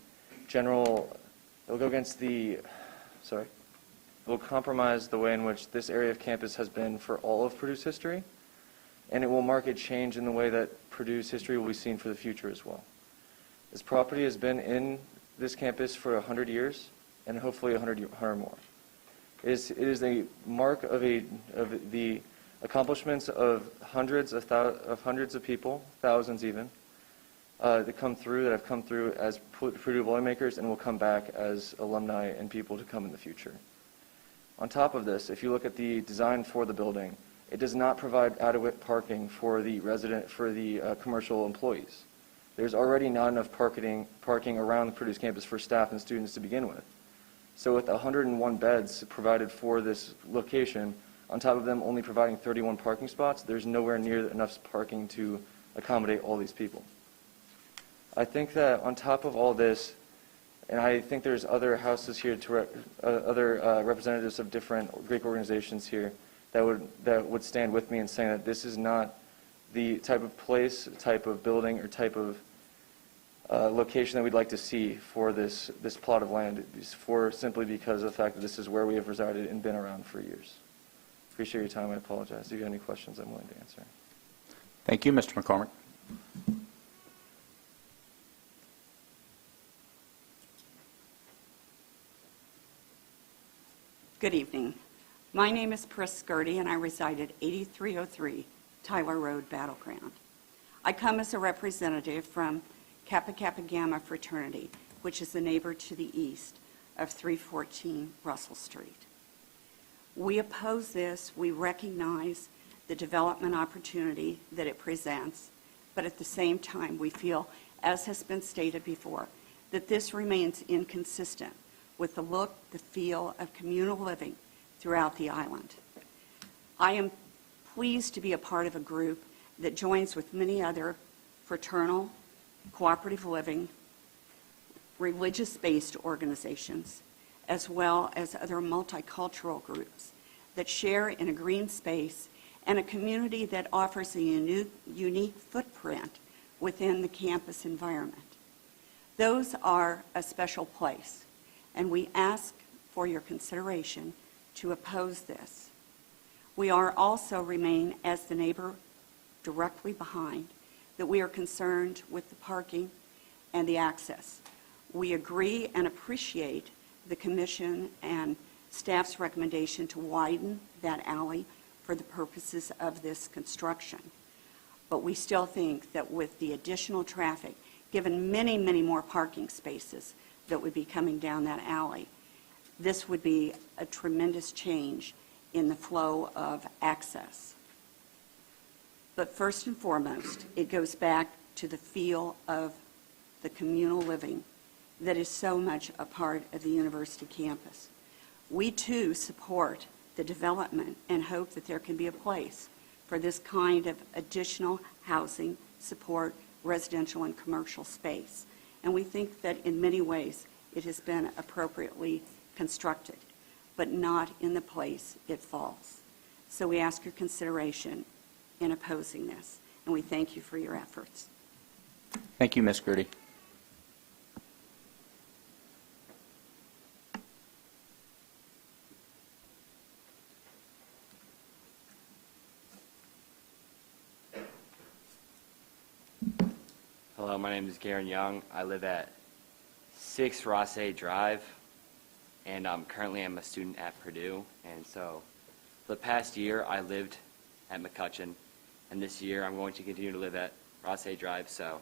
general, it will go against the, sorry, it will compromise the way in which this area of campus has been for all of Purdue's history, and it will mark a change in the way that Purdue's history will be seen for the future as well. This property has been in this campus for 100 years, and hopefully 100 more. It is a mark of the accomplishments of hundreds of people, thousands even, that have come through as Purdue Boilermakers and will come back as alumni and people to come in the future. On top of this, if you look at the design for the building, it does not provide adequate parking for the commercial employees. There's already not enough parking around Purdue's campus for staff and students to begin with. So with 101 beds provided for this location, on top of them only providing 31 parking spots, there's nowhere near enough parking to accommodate all these people. I think that on top of all this, and I think there's other houses here, other representatives of different Greek organizations here that would stand with me in saying that this is not the type of place, type of building, or type of location that we'd like to see for this plot of land, simply because of the fact that this is where we have resided and been around for years. Appreciate your time. I apologize. If you have any questions, I'm willing to answer. Thank you, Mr. McCormick. Good evening. My name is Pris Skirty, and I reside at 8303 Tyler Road, Battleground. I come as a representative from Kappa Kappa Gamma fraternity, which is the neighbor to the east of 314 Russell Street. We oppose this. We recognize the development opportunity that it presents, but at the same time, we feel, as has been stated before, that this remains inconsistent with the look, the feel of communal living throughout the island. I am pleased to be a part of a group that joins with many other fraternal, cooperative living, religious-based organizations, as well as other multicultural groups that share in a green space and a community that offers a unique footprint within the campus environment. Those are a special place, and we ask for your consideration to oppose this. We are also remain, as the neighbor directly behind, that we are concerned with the parking and the access. We agree and appreciate the commission and staff's recommendation to widen that alley for the purposes of this construction. But we still think that with the additional traffic, given many, many more parking spaces that would be coming down that alley, this would be a tremendous change in the flow of access. But first and foremost, it goes back to the feel of the communal living that is so much a part of the university campus. We too support the development and hope that there can be a place for this kind of additional housing, support, residential and commercial space. And we think that in many ways it has been appropriately constructed, but not in the place it falls. So we ask your consideration in opposing this, and we thank you for your efforts. Thank you, Ms. Gertie. Hello, my name is Garen Young. I live at 6 Rossay Drive, and currently I'm a student at Purdue. And so for the past year, I lived at McCutcheon, and this year I'm going to continue to live at Rossay Drive. So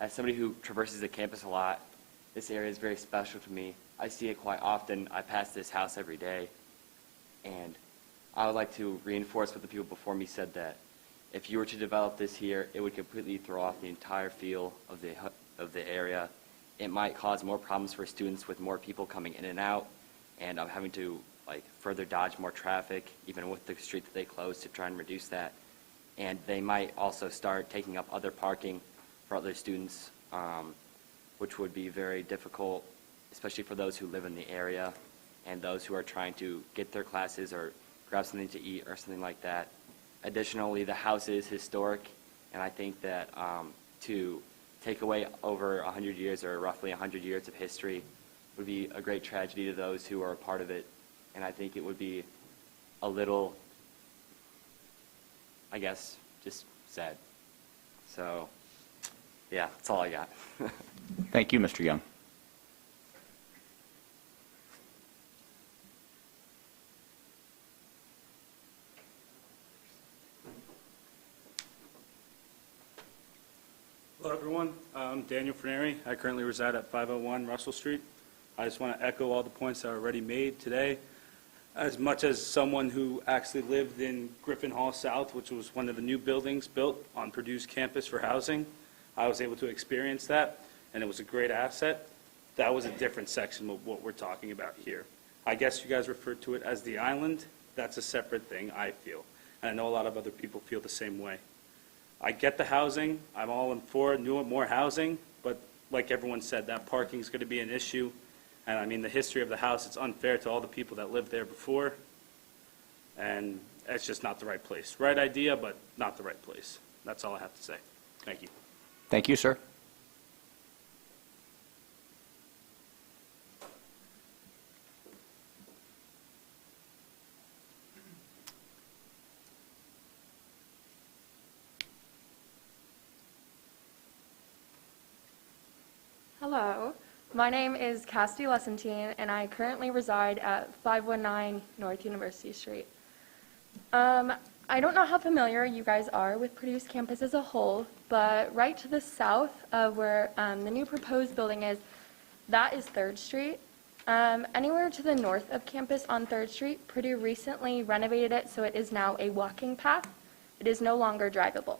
as somebody who traverses the campus a lot, this area is very special to me. I see it quite often. I pass this house every day, and I would like to reinforce what the people before me said, that if you were to develop this here, it would completely throw off the entire feel of the area. It might cause more problems for students with more people coming in and out, and having to further dodge more traffic, even with the street that they closed, to try and reduce that. And they might also start taking up other parking for other students, which would be very difficult, especially for those who live in the area and those who are trying to get their classes or grab something to eat or something like that. Additionally, the house is historic, and I think that to take away over 100 years or roughly 100 years of history would be a great tragedy to those who are a part of it, and I think it would be a little, I guess, just sad. So, yeah, that's all I got. Thank you, Mr. Young. Hello, everyone. I'm Daniel Ferneri. I currently reside at 501 Russell Street. I just want to echo all the points that are already made today. As much as someone who actually lived in Griffin Hall South, which was one of the new buildings built on Purdue's campus for housing, I was able to experience that, and it was a great asset. That was a different section of what we're talking about here. I guess you guys referred to it as the island. That's a separate thing, I feel. And I know a lot of other people feel the same way. I get the housing. I'm all in for more housing, but like everyone said, that parking is going to be an issue. And I mean, the history of the house, it's unfair to all the people that lived there before. And it's just not the right place. Right idea, but not the right place. That's all I have to say. Thank you. Thank you, sir. Hello, my name is Cassidy Lessentine, and I currently reside at 519 North University Street. I don't know how familiar you guys are with Purdue's campus as a whole, but right to the south of where the new proposed building is, that is 3rd Street. Anywhere to the north of campus on 3rd Street, Purdue recently renovated it so it is now a walking path. it is no longer drivable.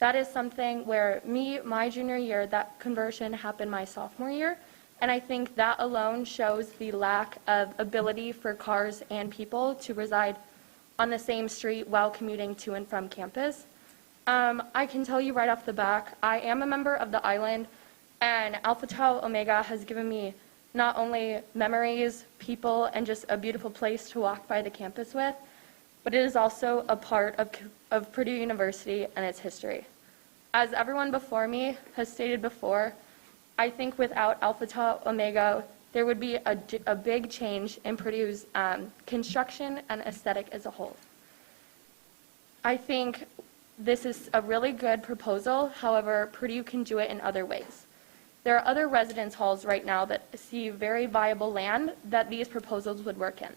That is something where my junior year, that conversion happened my sophomore year, and I think that alone shows the lack of ability for cars and people to reside on the same street while commuting to and from campus. I can tell you right off the back, I am a member of the island, and Alpha Tau Omega has given me not only memories, people, and just a beautiful place to walk by the campus with, but it is also a part of Purdue University and its history. As everyone before me has stated before, I think without Alpha Tau Omega, there would be a big change in Purdue's construction and aesthetic as a whole. I think this is a really good proposal. However, Purdue can do it in other ways. There are other residence halls right now that see very viable land that these proposals would work in.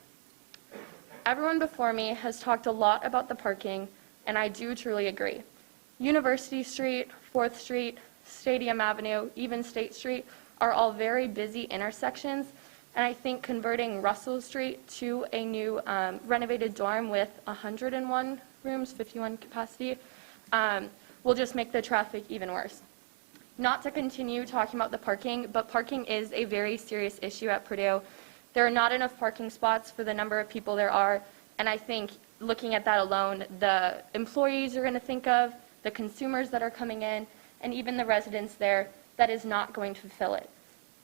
Everyone before me has talked a lot about the parking, and I do truly agree. University Street, 4th Street, Stadium Avenue, even State Street are all very busy intersections, and I think converting Russell Street to a new renovated dorm with 101 rooms, 51 capacity, will just make the traffic even worse. Not to continue talking about the parking, but parking is a very serious issue at Purdue. There are not enough parking spots for the number of people there are, and I think looking at that alone, the employees are going to think of, the consumers that are coming in, and even the residents there, that is not going to fulfill it.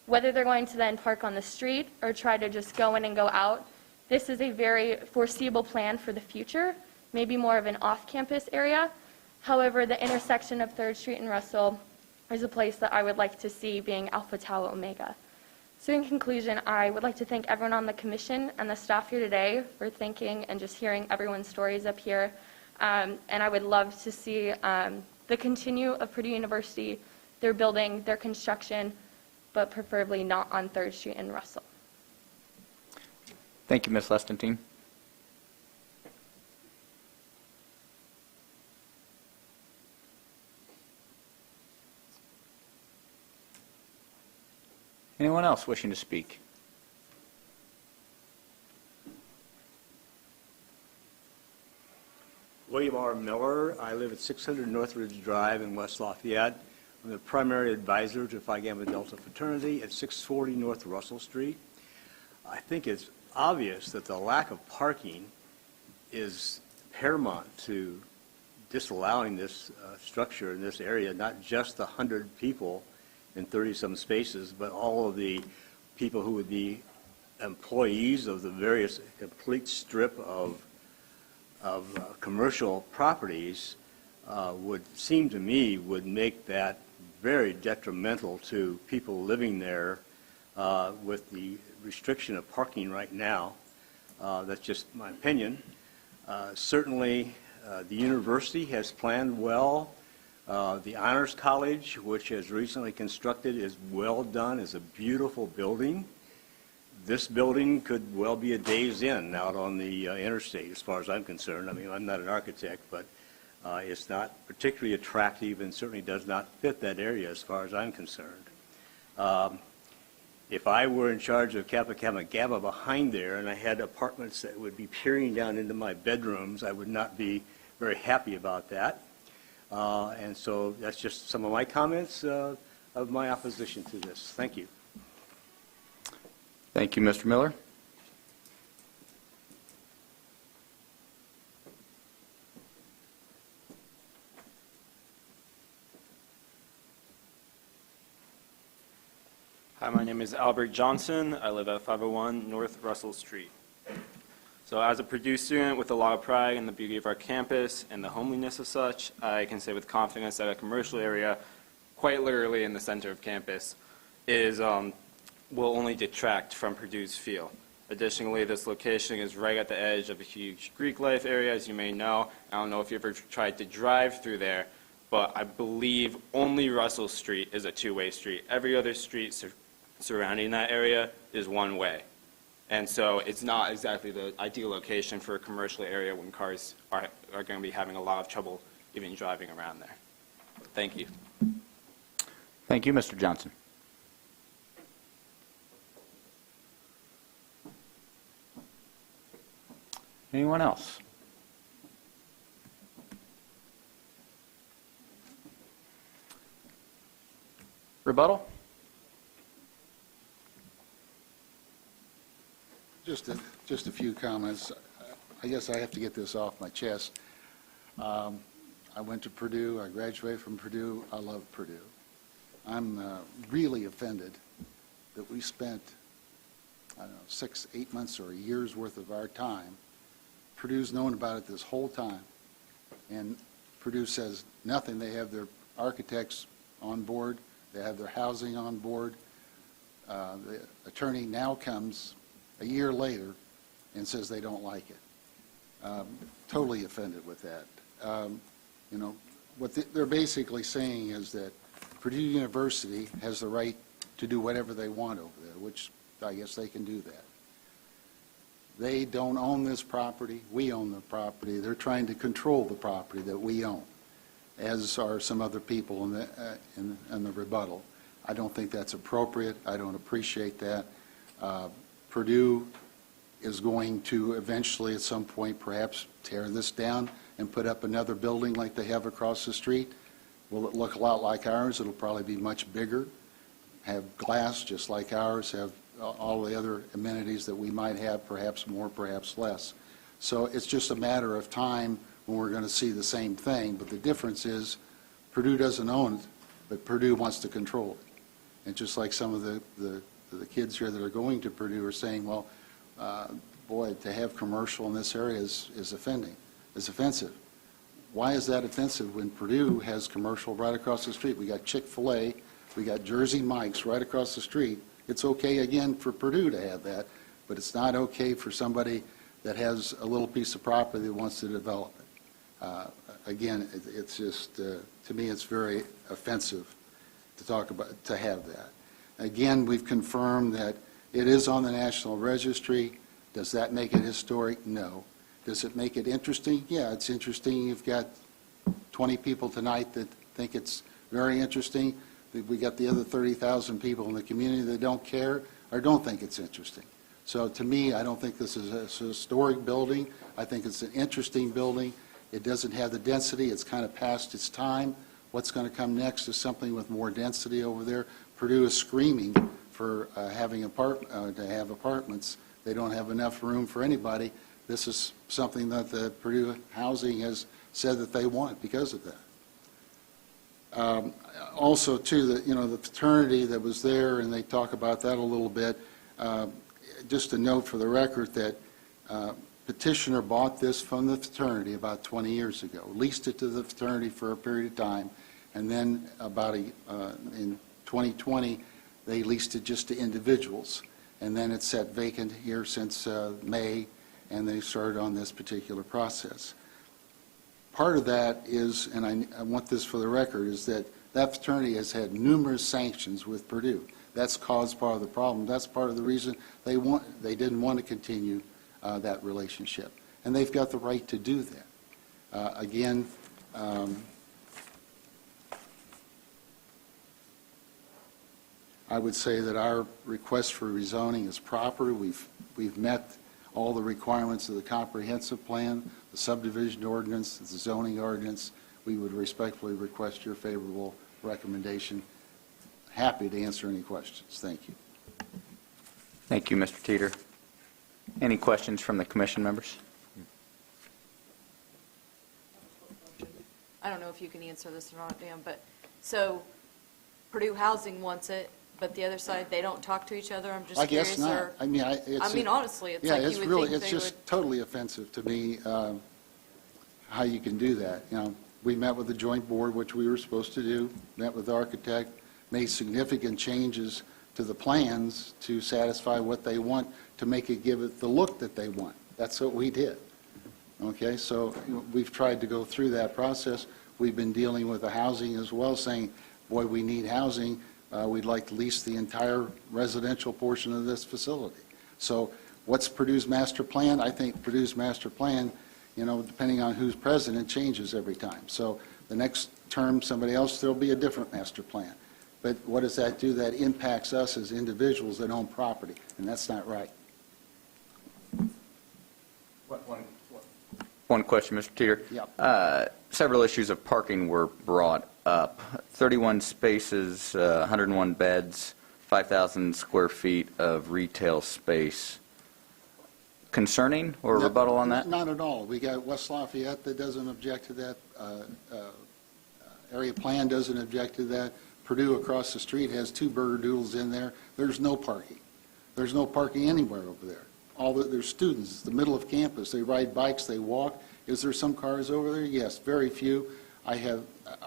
Whether they're going to then park on the street or try to just go in and go out, this is a very foreseeable plan for the future, maybe more of an off-campus area. However, the intersection of 3rd Street and Russell is a place that I would like to see being Alpha Tau Omega. So in conclusion, I would like to thank everyone on the commission and the staff here today for thinking and just hearing everyone's stories up here. And I would love to see the continue of Purdue University, their building, their construction, but preferably not on 3rd Street and Russell. Thank you, Ms. Lestantine. Anyone else wishing to speak? William R. Miller. I live at 600 Northridge Drive in West Lafayette. I'm the primary advisor to Phi Gamma Delta fraternity at 640 North Russell Street. I think it's obvious that the lack of parking is paramount to disallowing this structure in this area, not just the 100 people in 30-some spaces, but all of the people who would be employees of the various complete strip of commercial properties would seem to me would make that very detrimental to people living there with the restriction of parking right now. That's just my opinion. Certainly, the university has planned well. The Honors College, which has recently constructed, is well done. It's a beautiful building. This building could well be a Days Inn out on the interstate, as far as I'm concerned. I mean, I'm not an architect, but it's not particularly attractive and certainly does not fit that area as far as I'm concerned. If I were in charge of Kappa Gamma Gamma behind there and I had apartments that would be peering down into my bedrooms, I would not be very happy about that. And so that's just some of my comments of my opposition to this. Thank you. Thank you, Mr. Miller. Hi, my name is Albert Johnson. I live at 501 North Russell Street. So as a Purdue student with a lot of pride in the beauty of our campus and the homeliness of such, I can say with confidence that a commercial area, quite literally in the center of campus, will only detract from Purdue's feel. Additionally, this location is right at the edge of a huge Greek life area, as you may know. I don't know if you ever tried to drive through there, but I believe only Russell Street is a two-way street. Every other street surrounding that area is one way. And so it's not exactly the ideal location for a commercial area when cars are going to be having a lot of trouble even driving around there. Thank you. Thank you, Mr. Johnson. Anyone else? Rebuttal? Just a few comments. I guess I have to get this off my chest. I went to Purdue. I graduated from Purdue. I love Purdue. I'm really offended that we spent, I don't know, 6, 8 months or a year's worth of our time. Purdue's known about it this whole time, and Purdue says nothing. They have their architects on board. They have their housing on board. The attorney now comes a year later and says they don't like it. Totally offended with that. You know, what they're basically saying is that Purdue University has the right to do whatever they want over there, which I guess they can do that. They don't own this property. We own the property. They're trying to control the property that we own, as are some other people in the rebuttal. I don't think that's appropriate. I don't appreciate that. Purdue is going to eventually, at some point, perhaps tear this down and put up another building like they have across the street. Will it look a lot like ours? It'll probably be much bigger, have glass just like ours, have all the other amenities that we might have, perhaps more, perhaps less. So it's just a matter of time when we're going to see the same thing, but the difference is Purdue doesn't own it, but Purdue wants to control it. And just like some of the kids here that are going to Purdue are saying, well, boy, to have commercial in this area is offensive. Why is that offensive when Purdue has commercial right across the street? We got Chick-fil-A, we got Jersey Mike's right across the street. It's okay, again, for Purdue to have that, but it's not okay for somebody that has a little piece of property that wants to develop it. Again, it's just, to me, it's very offensive to have that. Again, we've confirmed that it is on the National Registry. Does that make it historic? No. Does it make it interesting? Yeah, it's interesting. You've got 20 people tonight that think it's very interesting. We got the other 30,000 people in the community that don't care or don't think it's interesting. So to me, I don't think this is a historic building. I think it's an interesting building. It doesn't have the density. It's kind of past its time. What's going to come next is something with more density over there. Purdue is screaming for to have apartments. They don't have enough room for anybody. This is something that the Purdue Housing has said that they want because of that. Also, too, the fraternity that was there, and they talk about that a little bit. Just a note for the record that petitioner bought this from the fraternity about 20 years ago, leased it to the fraternity for a period of time, and then in 2020, they leased it just to individuals. And then it's sat vacant here since May, and they started on this particular process. Part of that is, and I want this for the record, is that fraternity has had numerous sanctions with Purdue. That's caused part of the problem. That's part of the reason they didn't want to continue that relationship. And they've got the right to do that. Again, I would say that our request for rezoning is proper. We've met all the requirements of the comprehensive plan, the subdivision ordinance, the zoning ordinance. We would respectfully request your favorable recommendation. Happy to answer any questions. Thank you. Thank you, Mr. Teeter. Any questions from the commission members? I don't know if you can answer this or not, Dan, but so Purdue Housing wants it, but the other side, they don't talk to each other? I'm just curious. I guess not. I mean, honestly, it's yeah, like it's you would really, think it's they just would. totally offensive to me how you can do that. We met with the joint board, which we were supposed to do, met with the architect, made significant changes to the plans to satisfy what they want, to make it give it the look that they want. That's what we did. Okay, so we've tried to go through that process. We've been dealing with the housing as well, saying, boy, we need housing. We'd like to lease the entire residential portion of this facility. So what's Purdue's master plan? I think Purdue's master plan, depending on who's president, changes every time. So the next term, somebody else, there'll be a different master plan. But what does that do? That impacts us as individuals that own property, and that's not right. One question, Mr. Teeter. Yep. Several issues of parking were brought up. 31 spaces, 101 beds, 5,000 square feet of retail space. Concerning or rebuttal on that? Not at all. We got West Lafayette that doesn't object to that. Area plan doesn't object to that. Purdue across the street has 2 burger doodles in there. There's no parking. There's no parking anywhere over there. There's students. It's the middle of campus. They ride bikes. They walk. Is there some cars over there? Yes, very few.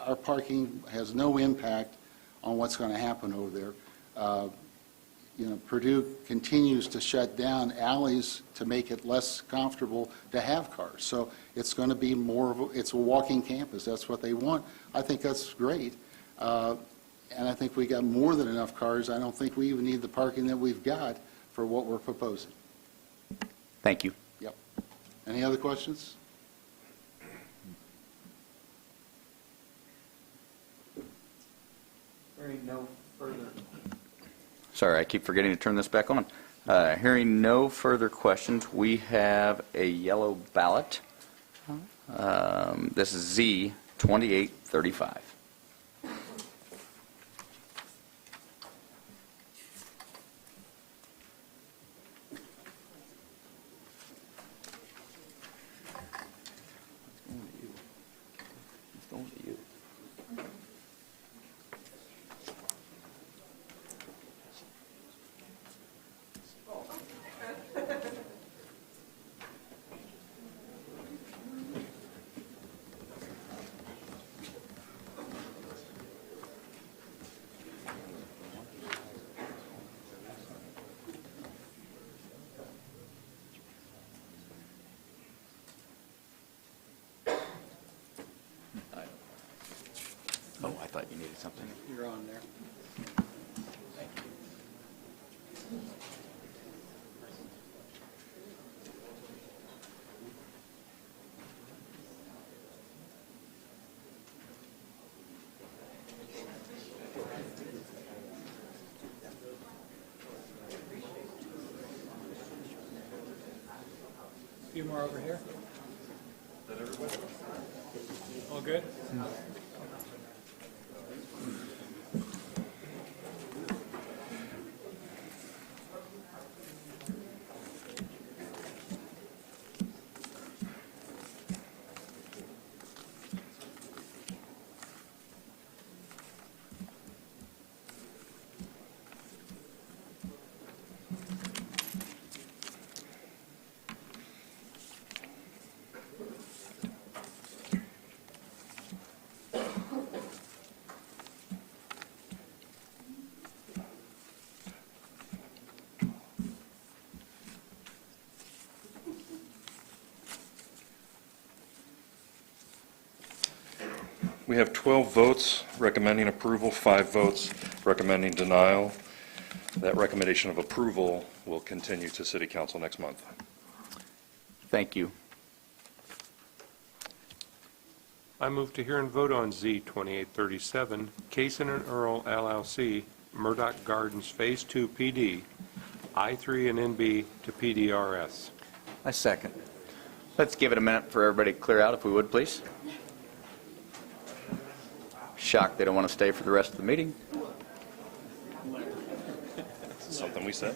Our parking has no impact on what's going to happen over there. Purdue continues to shut down alleys to make it less comfortable to have cars. So it's going to be it's a walking campus. That's what they want. I think that's great. And I think we got more than enough cars. I don't think we even need the parking that we've got for what we're proposing. Thank you. Yep. Any other questions? Hearing no further. Sorry, I keep forgetting to turn this back on. Hearing no further questions, we have a yellow ballot. This is Z 2835. Oh, I thought you needed something. You're on there. A few more over here. Is that everybody? All good? We have 12 votes recommending approval, 5 votes recommending denial. That recommendation of approval will continue to City Council next month. Thank you. I move to hear and vote on Z 2837, Kaysen and Earl LLC, Murdoch Gardens Phase 2 PD, I3 and NB to PDRS. I second. Let's give it a minute for everybody to clear out, if we would, please. Shocked they don't want to stay for the rest of the meeting. Something we said.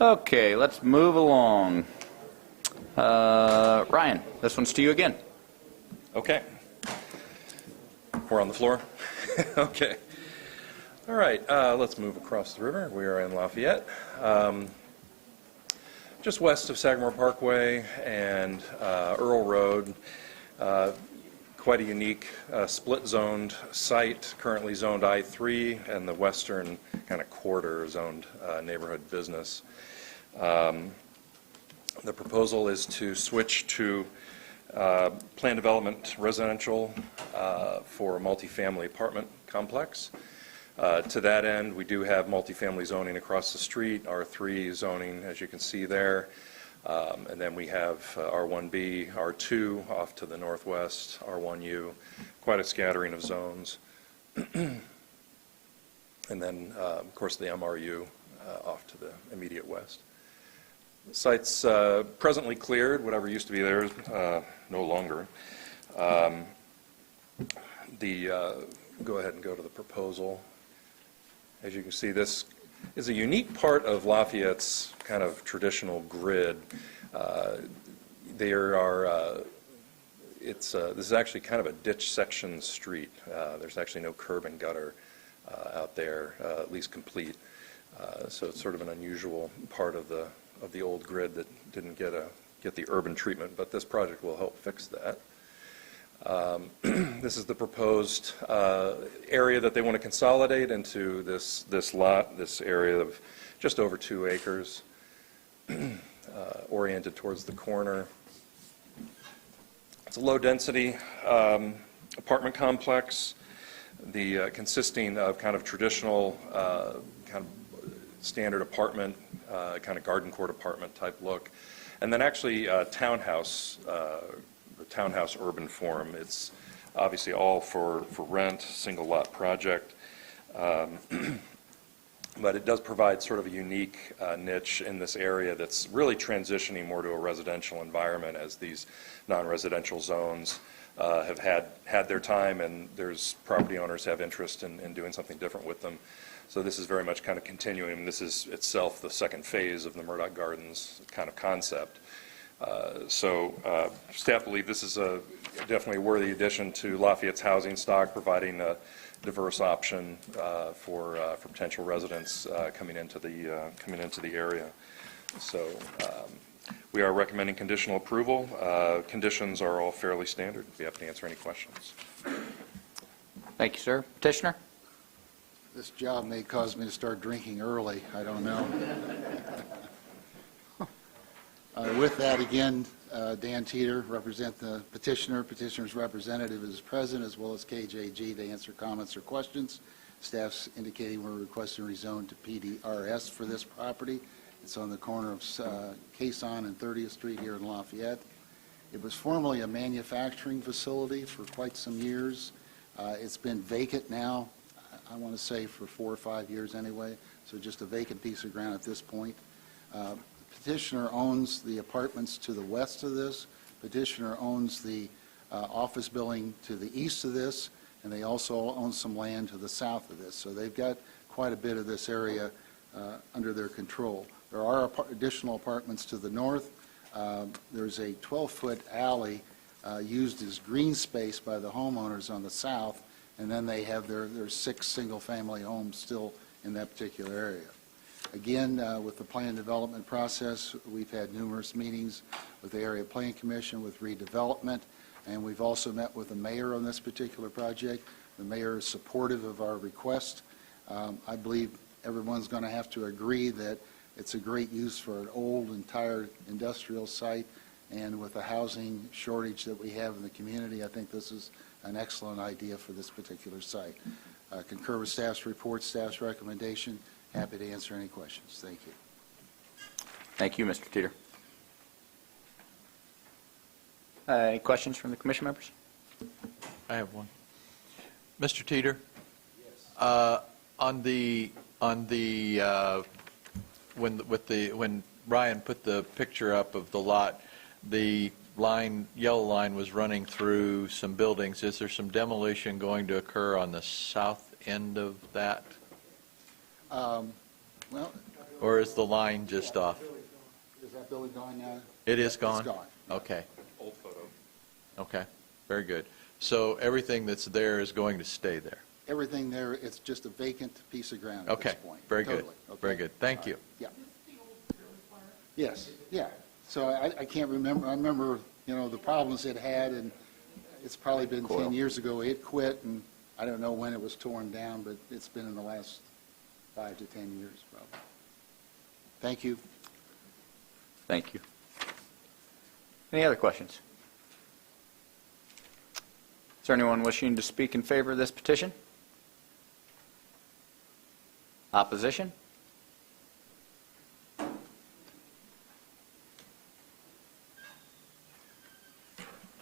Okay, let's move along. Ryan, this one's to you again. Okay. We're on the floor? Okay. All right, let's move across the river. We are in Lafayette. Just west of Sagamore Parkway and Earl Road. Quite a unique split-zoned site, currently zoned I-3, and the western kind of quarter zoned neighborhood business. The proposal is to switch to planned development residential for a multifamily apartment complex. To that end, we do have multifamily zoning across the street, R3 zoning, as you can see there. And then we have R1B, R2 off to the northwest, R1U, quite a scattering of zones. And then, of course, the MRU off to the immediate west. The site's presently cleared. Whatever used to be there is no longer. Go ahead and go to the proposal. As you can see, this is a unique part of Lafayette's kind of traditional grid. This is actually kind of a ditch section street. There's actually no curb and gutter out there, at least complete. So it's sort of an unusual part of the old grid that didn't get the urban treatment, but this project will help fix that. This is the proposed area that they want to consolidate into this lot, this area of just over 2 acres, oriented towards the corner. It's a low-density apartment complex, consisting of kind of traditional, kind of standard apartment, kind of garden court apartment type look, and then actually townhouse. The townhouse urban form. It's obviously all for rent, single lot project, but it does provide sort of a unique niche in this area that's really transitioning more to a residential environment as these non-residential zones have had their time, and there's property owners have interest in doing something different with them. So this is very much kind of continuing. This is itself the second phase of the Murdoch Gardens kind of concept. Staff believe this is definitely a worthy addition to Lafayette's housing stock, providing a diverse option for potential residents coming into the area. So we are recommending conditional approval. Conditions are all fairly standard. Be happy to answer any questions. Thank you, sir. Petitioner? This job may cause me to start drinking early. I don't know. With that, again, Dan Teeter, represent the petitioner. Petitioner's representative is present, as well as KJG, to answer comments or questions. Staff's indicating we're requesting rezone to PDRS for this property. It's on the corner of Quezon and 30th Street here in Lafayette. It was formerly a manufacturing facility for quite some years. It's been vacant now, I want to say for 4 or 5 years anyway, so just a vacant piece of ground at this point. Petitioner owns the apartments to the west of this. Petitioner owns the office building to the east of this, and they also own some land to the south of this. So they've got quite a bit of this area under their control. There are additional apartments to the north. There's a 12-foot alley used as green space by the homeowners on the south, and then they have their 6 single-family homes still in that particular area. Again, with the plan development process, we've had numerous meetings with the Area Plan Commission, with redevelopment, and we've also met with the mayor on this particular project. The mayor is supportive of our request. I believe everyone's going to have to agree that it's a great use for an old and tired industrial site, and with the housing shortage that we have in the community, I think this is an excellent idea for this particular site. Concur with staff's report, staff's recommendation. Happy to answer any questions. Thank you. Thank you, Mr. Teeter. Any questions from the commission members? I have one. Mr. Teeter? When Ryan put the picture up of the lot, the yellow line was running through some buildings. Is there some demolition going to occur on the south end of that? Well, or is the line just off? Is that building gone now? It is gone? It's gone. Okay. Old photo. Okay. Very good. So everything that's there is going to stay there? Everything there, it's just a vacant piece of ground at Okay. this point. Very good. Totally. Okay. Very good. Thank you. Yeah. Yes, yeah. So I can't remember. I remember, the problems it had, and it's probably been 10 years ago. It quit, and I don't know when it was torn down, but it's been in the last 5 to 10 years, probably. Thank you. Thank you. Any other questions? Is there anyone wishing to speak in favor of this petition? Opposition?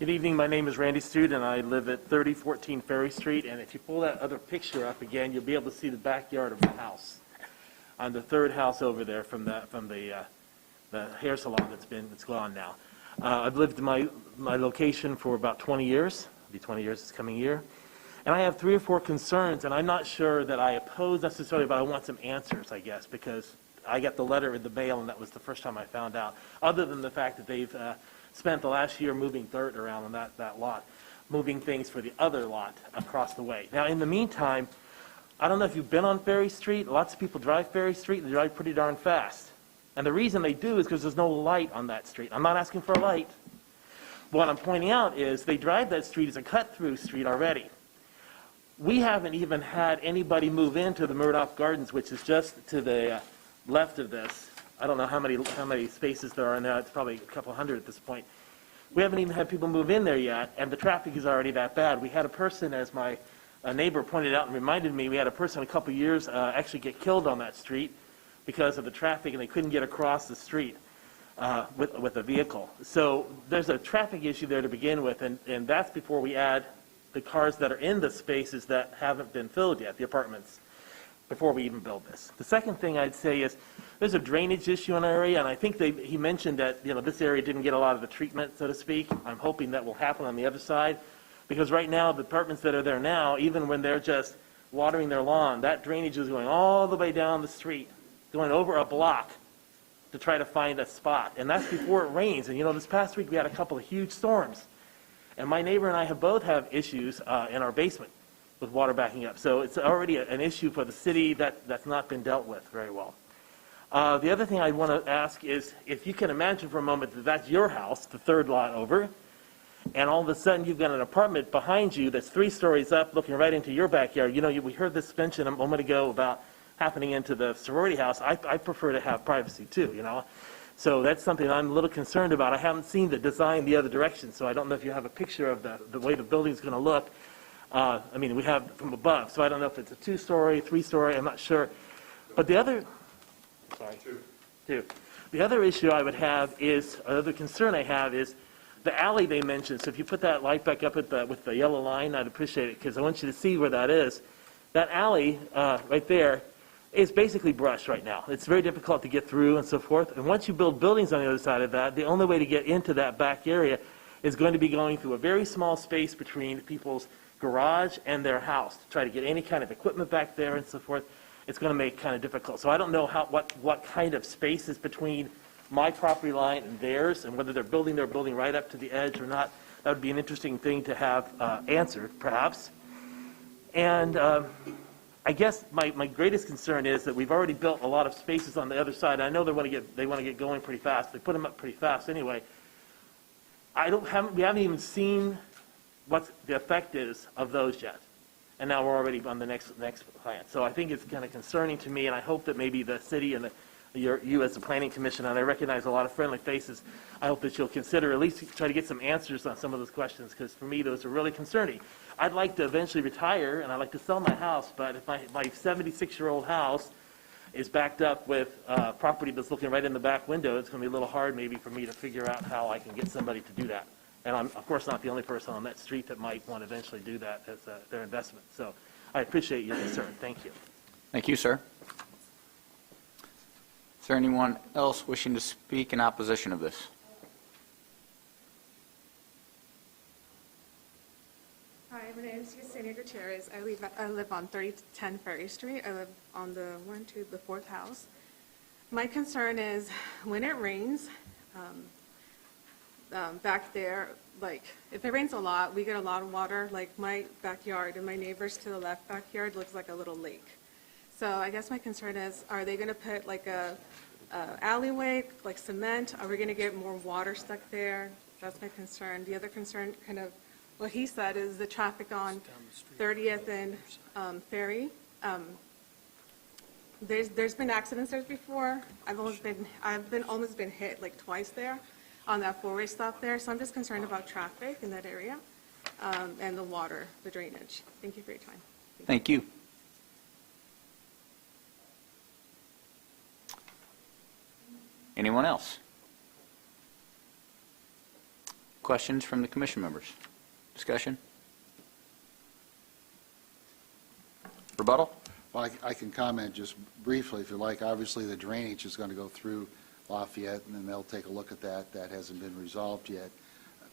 Good evening. My name is Randy Strood, and I live at 3014 Ferry Street. And if you pull that other picture up again, you'll be able to see the backyard of my house. On the third house over there from the hair salon that's gone now. I've lived in my location for about 20 years. It'll be 20 years this coming year. And I have 3 or 4 concerns, and I'm not sure that I oppose necessarily, but I want some answers, I guess, because I got the letter in the mail, and that was the first time I found out, other than the fact that they've spent the last year moving dirt around on that lot, moving things for the other lot across the way. Now, in the meantime, I don't know if you've been on Ferry Street. Lots of people drive Ferry Street, and they drive pretty darn fast. And the reason they do is because there's no light on that street. I'm not asking for a light. What I'm pointing out is they drive that street as a cut-through street already. We haven't even had anybody move into the Murdoch Gardens, which is just to the left of this. I don't know how many spaces there are in there. It's probably a couple hundred at this point. We haven't even had people move in there yet, and the traffic is already that bad. We had a person, as my neighbor pointed out and reminded me, we had a person a couple years actually get killed on that street because of the traffic, and they couldn't get across the street with a vehicle. So there's a traffic issue there to begin with, and that's before we add the cars that are in the spaces that haven't been filled yet, the apartments, before we even build this. The second thing I'd say is there's a drainage issue in our area, and I think he mentioned that this area didn't get a lot of the treatment, so to speak. I'm hoping that will happen on the other side, because right now the apartments that are there now, even when they're just watering their lawn, that drainage is going all the way down the street, going over a block to try to find a spot. And that's before it rains. And this past week we had a couple of huge storms. And my neighbor and I both have issues in our basement with water backing up. So it's already an issue for the city that's not been dealt with very well. The other thing I want to ask is, if you can imagine for a moment that that's your house, the third lot over, and all of a sudden you've got an apartment behind you that's 3 stories up looking right into your backyard. We heard this mentioned a moment ago about happening into the sorority house. I prefer to have privacy too, So that's something I'm a little concerned about. I haven't seen the design the other direction, so I don't know if you have a picture of the way the building's going to look. We have from above, so I don't know if it's a 2-story, 3-story, I'm not sure. But the other, two. The other issue I would have is, another concern I have is the alley they mentioned. So if you put that light back up with the yellow line, I'd appreciate it, because I want you to see where that is. That alley right there is basically brush right now. It's very difficult to get through and so forth. And once you build buildings on the other side of that, the only way to get into that back area is going to be going through a very small space between people's garage and their house to try to get any kind of equipment back there and so forth. It's going to make kind of difficult. So I don't know what kind of space is between my property line and theirs, and whether they're building their building right up to the edge or not. That would be an interesting thing to have answered, perhaps. And I guess my greatest concern is that we've already built a lot of spaces on the other side. I know they want to get going pretty fast. They put them up pretty fast anyway. We haven't even seen what the effect is of those yet. And now we're already on the next plan. So I think it's kind of concerning to me, and I hope that maybe the city and you as the Planning Commission, and I recognize a lot of friendly faces, I hope that you'll consider at least try to get some answers on some of those questions, because for me those are really concerning. I'd like to eventually retire, and I'd like to sell my house, but if my 76-year-old house is backed up with property that's looking right in the back window, it's going to be a little hard maybe for me to figure out how I can get somebody to do that. And I'm, of course, not the only person on that street that might want to eventually do that as their investment. So I appreciate your concern. Thank you. Thank you, sir. Is there anyone else wishing to speak in opposition of this? Hi, my name is Yesenia Gutierrez. I live on 3010 Ferry Street. I live on the 4th house. My concern is when it rains, back there, like if it rains a lot, we get a lot of water. Like my backyard and my neighbors to the left backyard looks like a little lake. So I guess my concern is, are they going to put like a alleyway, like cement? Are we going to get more water stuck there? That's my concern. The other concern, kind of what he said, is the traffic on 30th and Ferry. There's been accidents there before. I've almost been hit like twice there on that 4-way stop there. So I'm just concerned about traffic in that area and the water, the drainage. Thank you for your time. Thank you. Anyone else? Questions from the commission members? Discussion? Rebuttal? Well, I can comment just briefly if you like. Obviously, the drainage is going to go through Lafayette, and then they'll take a look at that. That hasn't been resolved yet.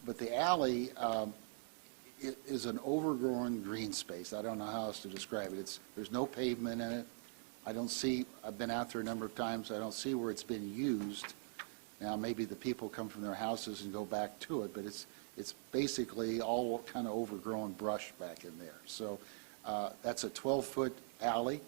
But the alley it is an overgrown green space. I don't know how else to describe it. There's no pavement in it. I don't see, I've been out there a number of times, I don't see where it's been used. Now, maybe the people come from their houses and go back to it, but it's basically all kind of overgrown brush back in there. So that's a 12-foot alley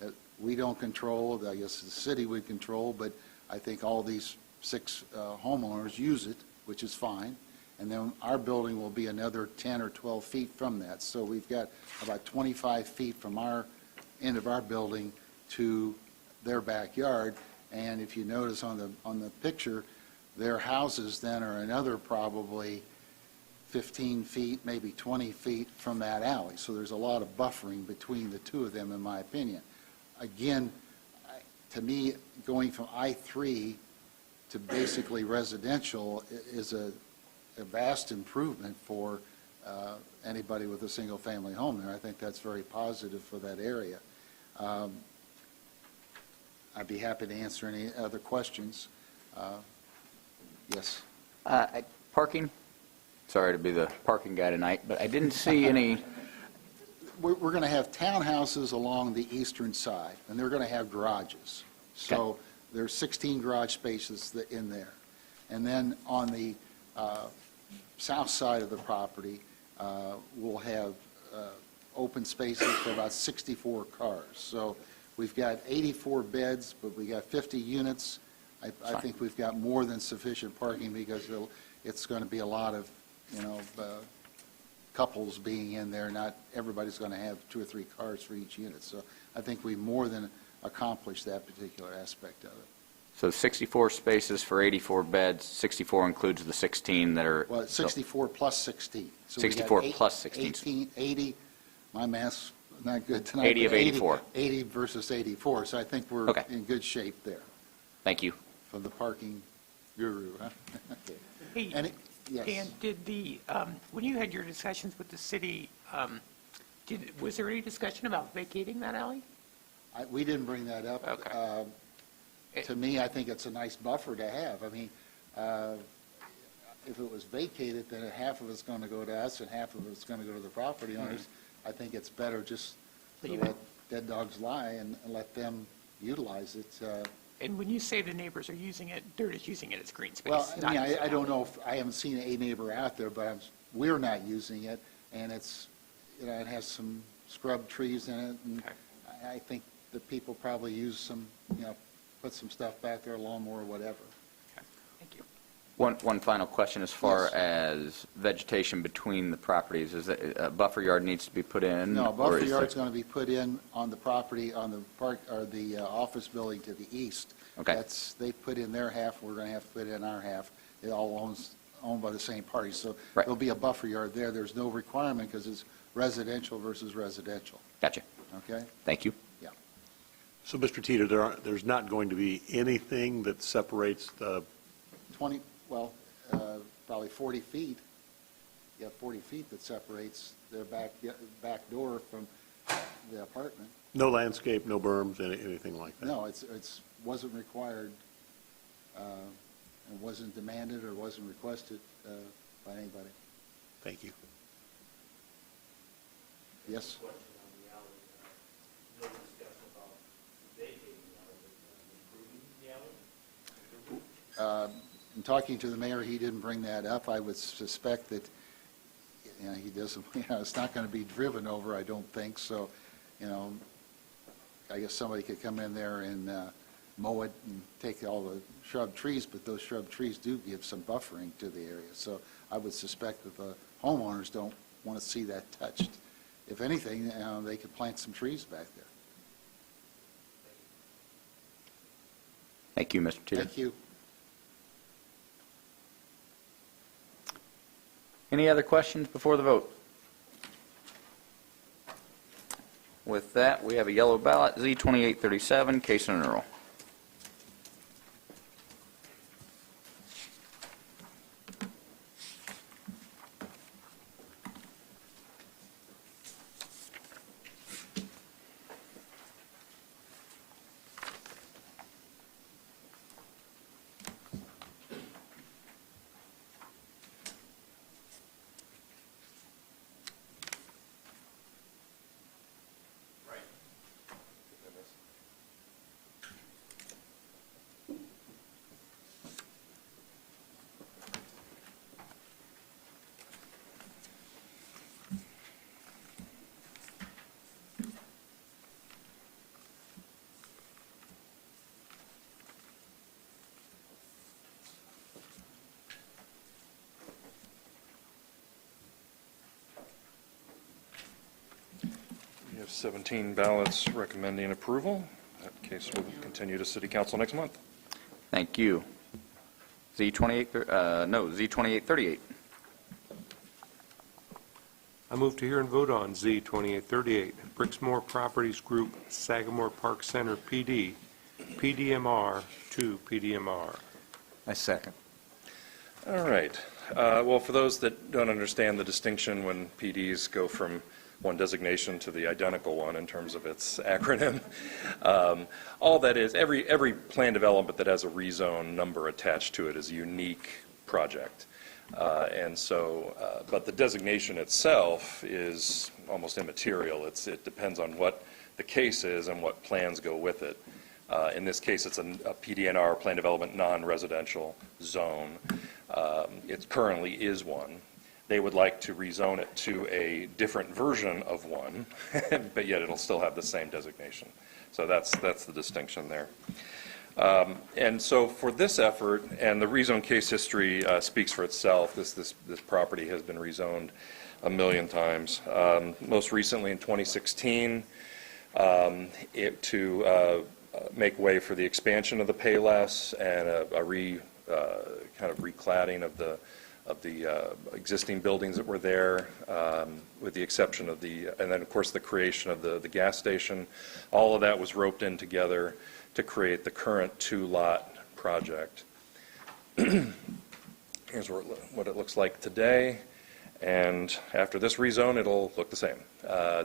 that we don't control. I guess the city would control, but I think all these 6 homeowners use it, which is fine. And then our building will be another 10 or 12 feet from that. So we've got about 25 feet from our end of our building to their backyard. And if you notice on the picture, their houses then are another probably 15 feet, maybe 20 feet from that alley. So there's a lot of buffering between the two of them, in my opinion. Again, to me, going from I-3 to basically residential is a vast improvement for anybody with a single-family home there. I think that's very positive for that area. I'd be happy to answer any other questions. Yes. Parking? Sorry to be the parking guy tonight, but I didn't see any. We're going to have townhouses along the eastern side, and they're going to have garages. So there's 16 garage spaces in there. And then on the south side of the property, we'll have open spaces for about 64 cars. So we've got 84 beds, but we got 50 units. I think we've got more than sufficient parking because it's going to be a lot of, couples being in there. Not everybody's going to have 2 or 3 cars for each unit. So I think we more than accomplished that particular aspect of it. So 64 spaces for 84 beds, 64 includes the 16 that are... Well, 64 plus 16. So 64 plus 16. 18, 80, my math's not good tonight. 80 of 84. 80 versus 84, so I think we're in good shape there. Thank you. From the parking guru, huh? Hey, yes. Dan, did when you had your discussions with the city, was there any discussion about vacating that alley? We didn't bring that up. Okay. To me, I think it's a nice buffer to have. I mean, if it was vacated, then half of it's going to go to us and half of it's going to go to the property owners. I think it's better just to let dead dogs lie and let them utilize it. And when you say the neighbors are using it, they're just using it as green space. Well, I mean, I don't know if, I haven't seen a neighbor out there, but we're not using it, and it's, it has some scrub trees in it, and I think the people probably use some, put some stuff back there, a lawnmower or whatever. Thank you. One final question as far as vegetation between the properties. Is that a buffer yard needs to be put in? No, buffer yard's going to be put in on the property, on the park, or the office building to the east. Okay. They put in their half, we're going to have to put in our half. It all owned by the same party, so Right. there'll be a buffer yard there. There's no requirement because it's residential versus residential. Gotcha. Okay? Thank you. Yeah. So, Mr. Teeter, there's not going to be anything that separates the... Probably 40 feet. You have 40 feet that separates their back door from the apartment. No landscape, no berms, anything like that? No, it wasn't required, it wasn't demanded or wasn't requested by anybody. Thank you. Yes? In talking to the mayor, he didn't bring that up. I would suspect that, he doesn't, it's not going to be driven over, I don't think. So, I guess somebody could come in there and mow it and take all the shrub trees, but those shrub trees do give some buffering to the area. So I would suspect that the homeowners don't want to see that touched. If anything, they could plant some trees back there. Thank you, Mr. Teeter. Thank you. Any other questions before the vote? With that, we have a yellow ballot, Z2837, case and enroll. 17 ballots recommending approval. That case will continue to City Council next month. Thank you. Z2838. I move to hear and vote on Z 2838, Brixmore Properties Group, Sagamore Park Center, PD, PDMR to PDMR. I second. All right. Well, for those that don't understand the distinction when PDs go from one designation to the identical one in terms of its acronym, all that is, every plan development that has a rezone number attached to it is a unique project. But the designation itself is almost immaterial. It depends on what the case is and what plans go with it. In this case, it's a PDNR, Plan Development Non-Residential Zone. It currently is one. They would like to rezone it to a different version of one, but yet it'll still have the same designation. So that's the distinction there. And so for this effort, and the rezone case history speaks for itself, this property has been rezoned a million times. Most recently in 2016, to make way for the expansion of the Payless and a kind of recladding of the existing buildings that were there, with the exception of and then of course the creation of the gas station. All of that was roped in together to create the current two-lot project. Here's what it looks like today, and after this rezone, it'll look the same.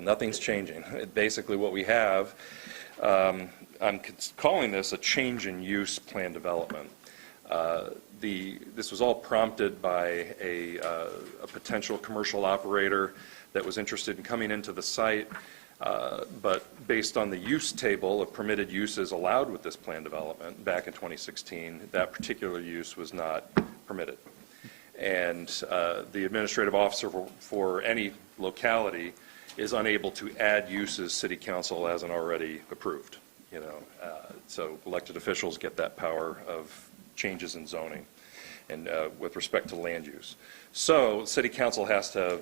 Nothing's changing. Basically what we have, I'm calling this a change in use plan development. This was all prompted by a potential commercial operator that was interested in coming into the site, but based on the use table of permitted uses allowed with this plan development back in 2016, that particular use was not permitted. And the administrative officer for any locality is unable to add uses City Council hasn't already approved. So elected officials get that power of changes in zoning and with respect to land use. So City Council has to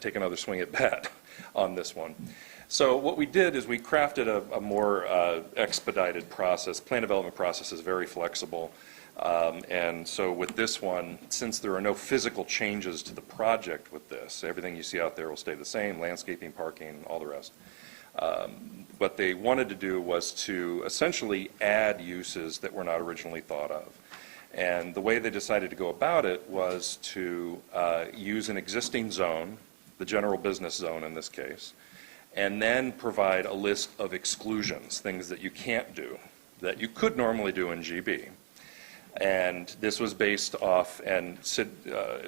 take another swing at bat on this one. So what we did is we crafted a more expedited process. Plan development process is very flexible. And so with this one, since there are no physical changes to the project with this, everything you see out there will stay the same, landscaping, parking, all the rest. What they wanted to do was to essentially add uses that were not originally thought of. And the way they decided to go about it was to use an existing zone, the general business zone in this case, and then provide a list of exclusions, things that you can't do, that you could normally do in GB. And this was based off, and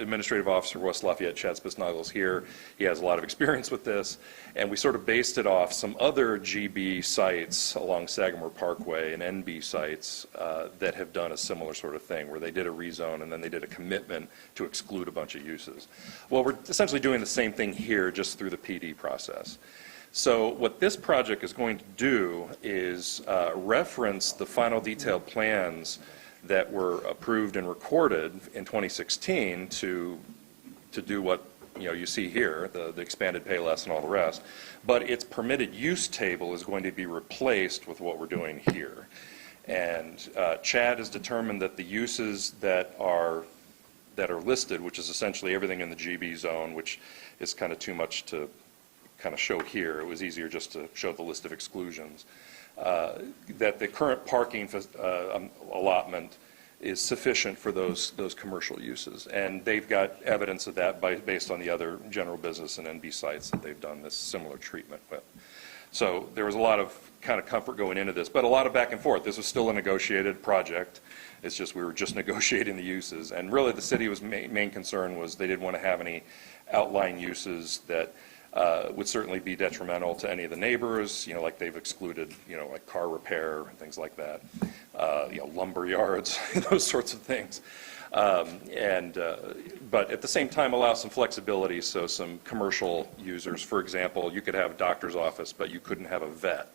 Administrative Officer West Lafayette, Chad Spitznagle here. He has a lot of experience with this. And we sort of based it off some other GB sites along Sagamore Parkway and NB sites that have done a similar sort of thing, where they did a rezone and then they did a commitment to exclude a bunch of uses. Well, we're essentially doing the same thing here, just through the PD process. So what this project is going to do is reference the final detailed plans that were approved and recorded in 2016 to do what you see here, the expanded Payless and all the rest. But its permitted use table is going to be replaced with what we're doing here. And Chad has determined that the uses that are listed, which is essentially everything in the GB zone, which is kind of too much to kind of show here. It was easier just to show the list of exclusions. That the current parking allotment is sufficient for those commercial uses. And they've got evidence of that based on the other general business and NB sites that they've done this similar treatment with. So there was a lot of kind of comfort going into this, but a lot of back and forth. This was still a negotiated project. It's just we were just negotiating the uses. And really the city's main concern was they didn't want to have any outlying uses that would certainly be detrimental to any of the neighbors, like they've excluded, like car repair and things like that, lumber yards, those sorts of things. But at the same time allow some flexibility, so some commercial users, for example, you could have a doctor's office, but you couldn't have a vet.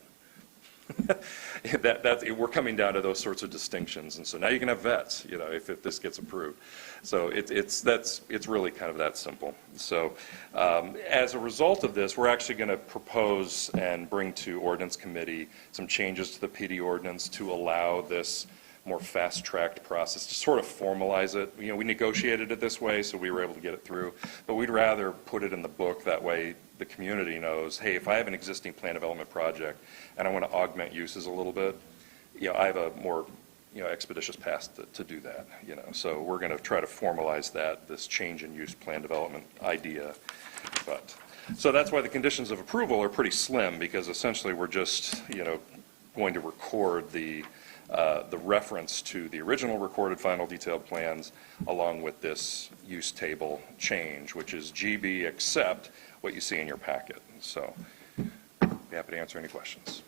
We're coming down to those sorts of distinctions, and so now you can have vets, if this gets approved. So it's really kind of that simple. So as a result of this, we're actually going to propose and bring to Ordinance Committee some changes to the PD ordinance to allow this more fast-tracked process to sort of formalize it. We negotiated it this way, so we were able to get it through, but we'd rather put it in the book. That way the community knows, hey, if I have an existing plan development project and I want to augment uses a little bit, I have a more expeditious path to do that. So we're going to try to formalize this change in use plan development idea. So that's why the conditions of approval are pretty slim, because essentially we're just going to record the reference to the original recorded final detailed plans along with this use table change, which is GB except what you see in your packet. So be happy to answer any questions.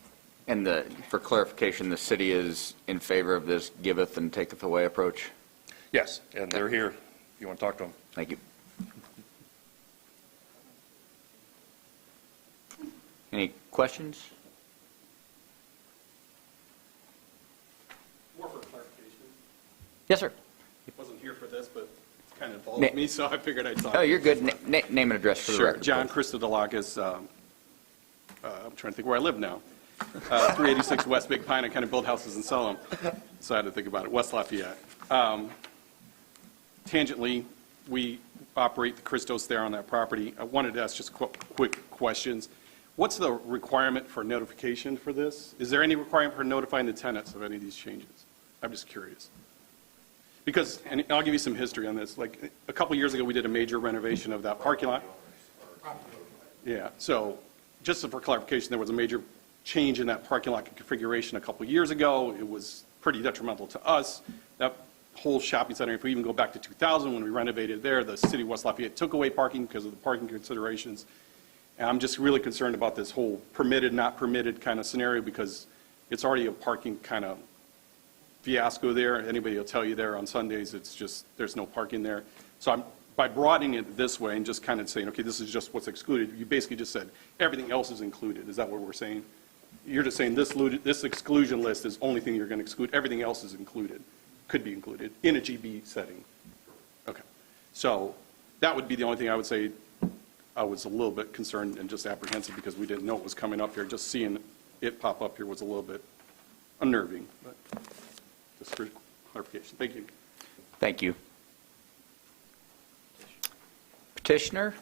And for clarification, the city is in favor of this giveth and taketh away approach? Yes, and they're here. If you want to talk to them. Thank you. Any questions? More for clarification. Yes, sir. I wasn't here for this, but it kind of involved me, so I figured I'd talk. Oh, you're good. Name and address for the record. Sure. John Christodolakis. I'm trying to think where I live now. 386 West Big Pine. I kind of build houses and sell them, so I had to think about it. West Lafayette. Tangentially, we operate the Christos there on that property. I wanted to ask just quick questions. What's the requirement for notification for this? Is there any requirement for notifying the tenants of any of these changes? I'm just curious. Because, and I'll give you some history on this. Like a couple years ago, we did a major renovation of that parking lot. Yeah, so just for clarification, there was a major change in that parking lot configuration a couple years ago. It was pretty detrimental to us. That whole shopping center, if we even go back to 2000 when we renovated there, the city of West Lafayette took away parking because of the parking considerations. And I'm just really concerned about this whole permitted, not permitted kind of scenario, because it's already a parking kind of fiasco there. Anybody will tell you there on Sundays, it's just, there's no parking there. So by broadening it this way and just kind of saying, okay, this is just what's excluded, you basically just said everything else is included. Is that what we're saying? You're just saying this exclusion list is the only thing you're going to exclude. Everything else is included, could be included in a GB setting. Okay. So that would be the only thing I would say. I was a little bit concerned and just apprehensive because we didn't know it was coming up here. Just seeing it pop up here was a little bit unnerving. But just for clarification. Thank you. Thank you. Petitioner?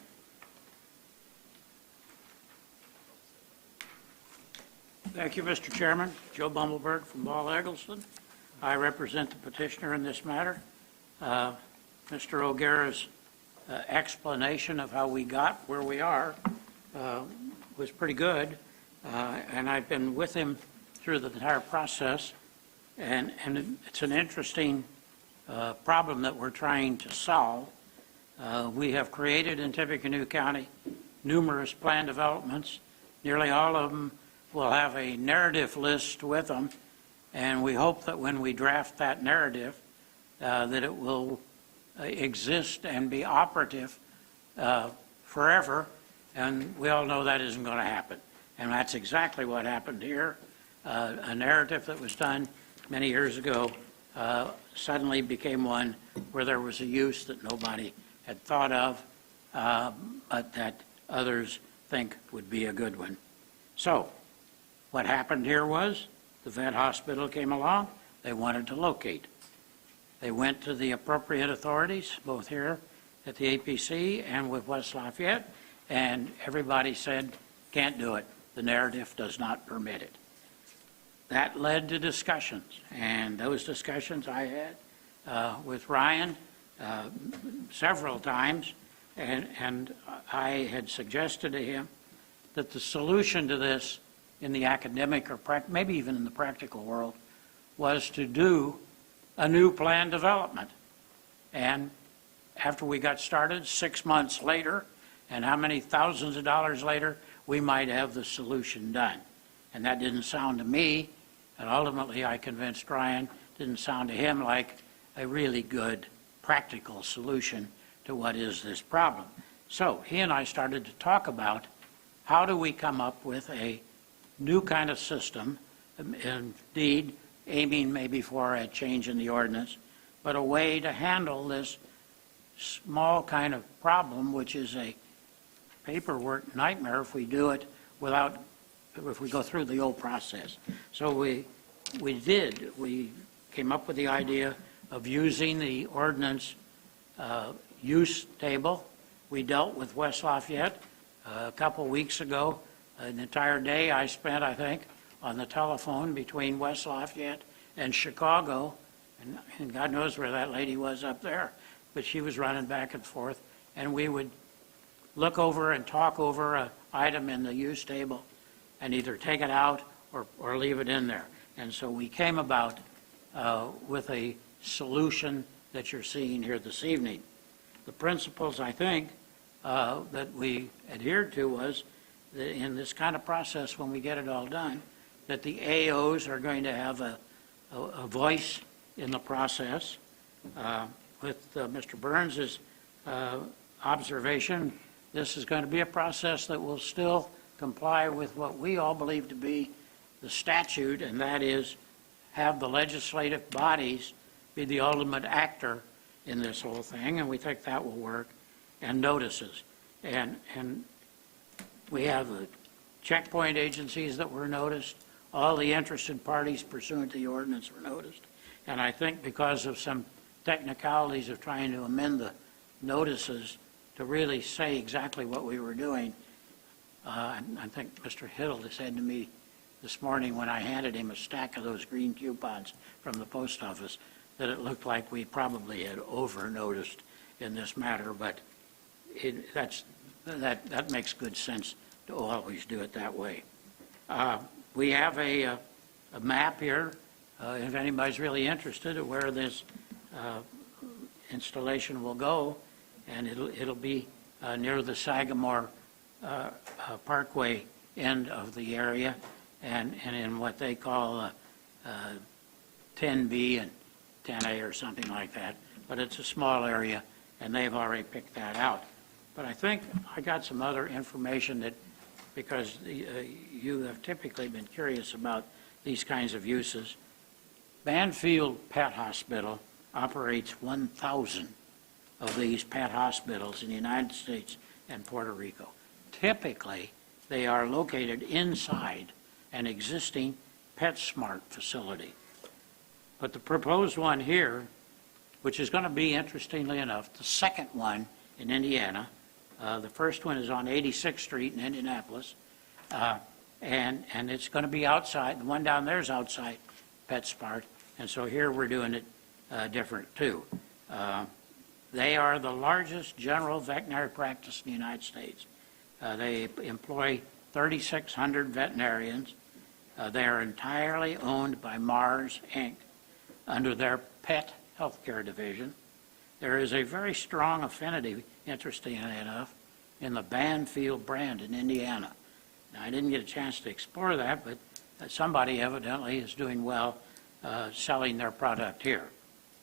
Thank you, Mr. Chairman. Joe Bumbleberg from Ball Eggleston. I represent the petitioner in this matter. Mr. O'Gara's explanation of how we got where we are was pretty good, and I've been with him through the entire process, and it's an interesting problem that we're trying to solve. We have created in Tippecanoe County numerous plan developments. Nearly all of them will have a narrative list with them, and we hope that when we draft that narrative that it will exist and be operative forever, and we all know that isn't going to happen. And that's exactly what happened here. A narrative that was done many years ago suddenly became one where there was a use that nobody had thought of, but that others think would be a good one. So what happened here was the vet hospital came along. They wanted to locate. They went to the appropriate authorities, both here at the APC and with West Lafayette, and everybody said, can't do it. The narrative does not permit it. That led to discussions, and those discussions I had with Ryan several times, and I had suggested to him that the solution to this in the academic or maybe even in the practical world was to do a new plan development. And after we got started, 6 months later, and how many thousands of dollars later, we might have the solution done. And that didn't sound to me, and ultimately I convinced Ryan, didn't sound to him like a really good practical solution to what is this problem. So he and I started to talk about how do we come up with a new kind of system indeed aiming maybe for a change in the ordinance, but a way to handle this small kind of problem, which is a paperwork nightmare if we do it without, if we go through the old process. So we came up with the idea of using the ordinance use table. We dealt with West Lafayette a couple weeks ago. An entire day I spent, I think, on the telephone between West Lafayette and Chicago, and God knows where that lady was up there, but she was running back and forth, and we would look over and talk over an item in the use table and either take it out or leave it in there. And so we came about with a solution that you're seeing here this evening. The principles, I think, that we adhered to was that in this kind of process, when we get it all done, that the AOs are going to have a voice in the process. With Mr. Burns's observation, this is going to be a process that will still comply with what we all believe to be the statute, and that is have the legislative bodies be the ultimate actor in this whole thing, and we think that will work, and notices. And we have the checkpoint agencies that were noticed, all the interested parties pursuant to the ordinance were noticed, and I think because of some technicalities of trying to amend the notices to really say exactly what we were doing, I think Mr. Hiddle said to me this morning when I handed him a stack of those green coupons from the post office that it looked like we probably had over-noticed in this matter, but that makes good sense to always do it that way. We have a map here, if anybody's really interested, of where this installation will go, and it'll be near the Sagamore Parkway end of the area, and in what they call 10B and 10A or something like that. But it's a small area, and they've already picked that out. But I think I got some other information that, because you have typically been curious about these kinds of uses. Banfield Pet Hospital operates 1,000 of these pet hospitals in the United States and Puerto Rico. Typically, they are located inside an existing PetSmart facility. But the proposed one here, which is going to be, interestingly enough, the second one in Indiana, the first one is on 86th Street in Indianapolis, and it's going to be outside. The one down there is outside PetSmart, and so here we're doing it different too. They are the largest general veterinary practice in the United States. They employ 3,600 veterinarians. They are entirely owned by Mars, Inc., under their pet healthcare division. There is a very strong affinity, interestingly enough, in the Banfield brand in Indiana. Now, I didn't get a chance to explore that, but somebody evidently is doing well selling their product here.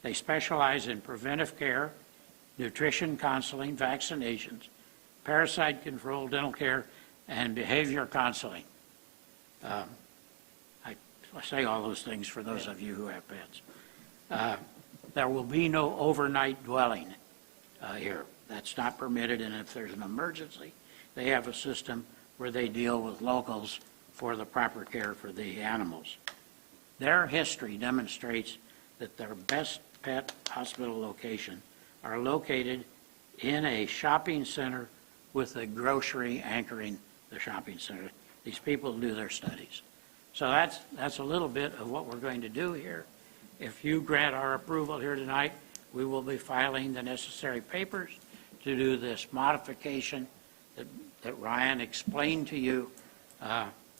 They specialize in preventive care, nutrition, counseling, vaccinations, parasite control, dental care, and behavior counseling. I say all those things for those of you who have pets. There will be no overnight dwelling here. That's not permitted, and if there's an emergency, they have a system where they deal with locals for the proper care for the animals. Their history demonstrates that their best pet hospital location are located in a shopping center with a grocery anchoring the shopping center. These people do their studies. So that's a little bit of what we're going to do here. If you grant our approval here tonight, we will be filing the necessary papers to do this modification that Ryan explained to you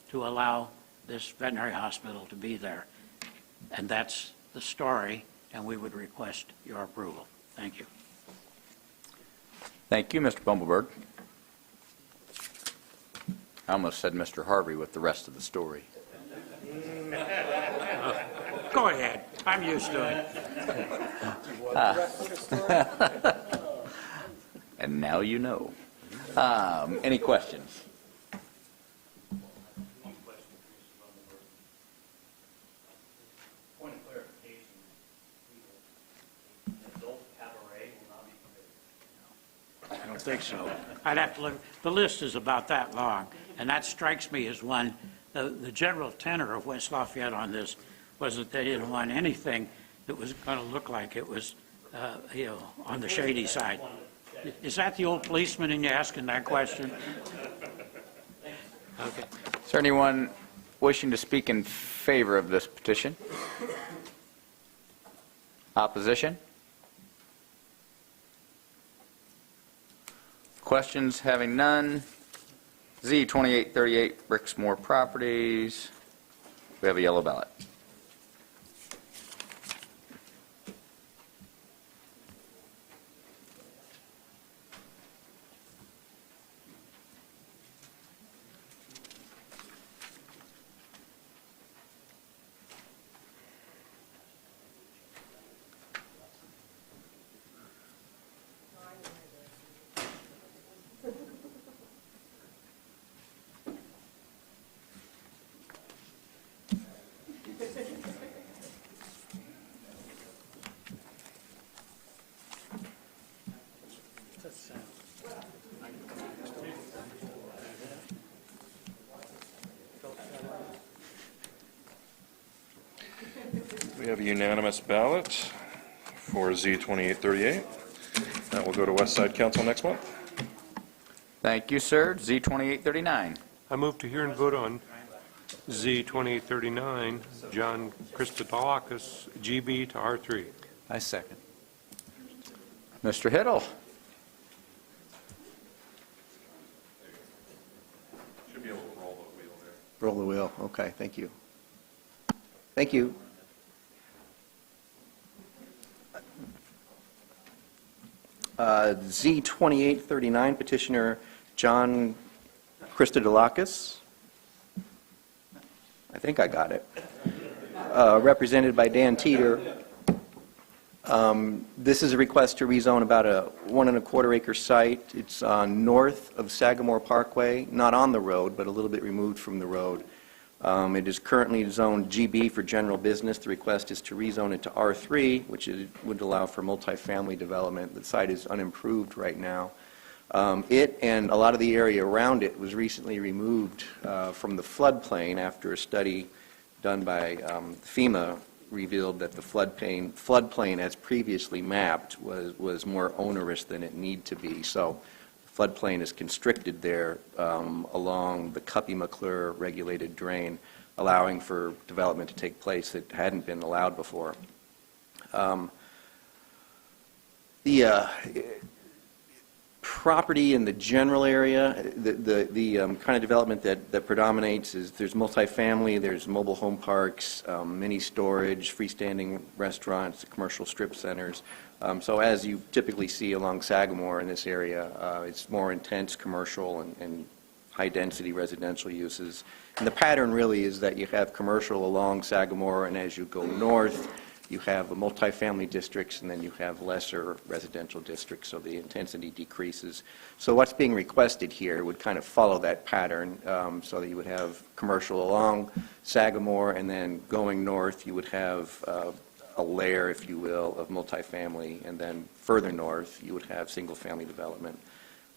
to allow this veterinary hospital to be there. And that's the story, and we would request your approval. Thank you. Thank you, Mr. Bumbleberg. I almost said Mr. Harvey with the rest of the story. Go ahead. I'm used to it. And now you know. Any questions? think so. I'd have to look, the list is about that long, and that strikes me as one, the general tenor of West Lafayette on this was that they didn't want anything that was going to look like it was, on the shady side. Is that the old policeman in you asking that question? Okay. Is there anyone wishing to speak in favor of this petition? Opposition? Questions? Having none. Z 2838 Bricksmore Properties. We have a yellow ballot. We have a unanimous ballot for Z 2838. That will go to West Side Council next month. Thank you, sir. Z 2839. I move to hear and vote on Z 2839, John Christodolakis, GB to R3. I second. Mr. Hiddle. Should be able to roll the wheel there. Roll the wheel. Okay, thank you. Thank you. Z 2839, petitioner John Christodolakis. I think I got it. Represented by Dan Teeter. This is a request to rezone about a 1¼ acre site. It's north of Sagamore Parkway, not on the road, but a little bit removed from the road. It is currently zoned GB for general business. The request is to rezone it to R3, which would allow for multifamily development. The site is unimproved right now. It and a lot of the area around it was recently removed from the floodplain after a study done by FEMA revealed that the floodplain as previously mapped was more onerous than it need to be. So the floodplain is constricted there along the Cuppy-McClure regulated drain, allowing for development to take place that hadn't been allowed before. The property in the general area, the kind of development that predominates is there's multifamily, there's mobile home parks, mini storage, freestanding restaurants, commercial strip centers. So as you typically see along Sagamore in this area, it's more intense commercial and high-density residential uses. And the pattern really is that you have commercial along Sagamore, and as you go north, you have multifamily districts, and then you have lesser residential districts, so the intensity decreases. So what's being requested here would kind of follow that pattern, so that you would have commercial along Sagamore, and then going north, you would have a layer, if you will, of multifamily, and then further north, you would have single-family development.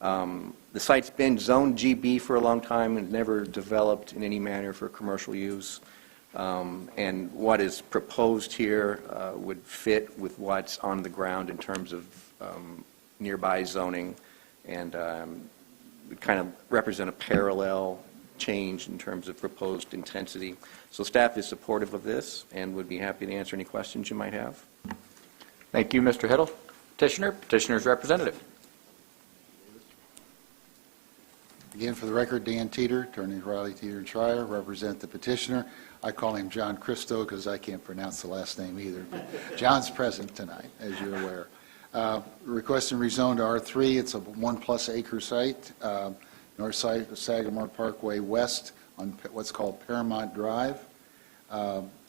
The site's been zoned GB for a long time and never developed in any manner for commercial use. And what is proposed here would fit with what's on the ground in terms of nearby zoning, and would kind of represent a parallel change in terms of proposed intensity. So staff is supportive of this and would be happy to answer any questions you might have. Thank you, Mr. Hiddle. Petitioner, petitioner's representative. Again, for the record, Dan Teeter, attorney Riley Teeter and Schreier, represent the petitioner. I call him John Christo because I can't pronounce the last name either. But John's present tonight, as you're aware. Requesting rezone to R3. It's a 1+ acre site, north side of Sagamore Parkway West on what's called Paramount Drive.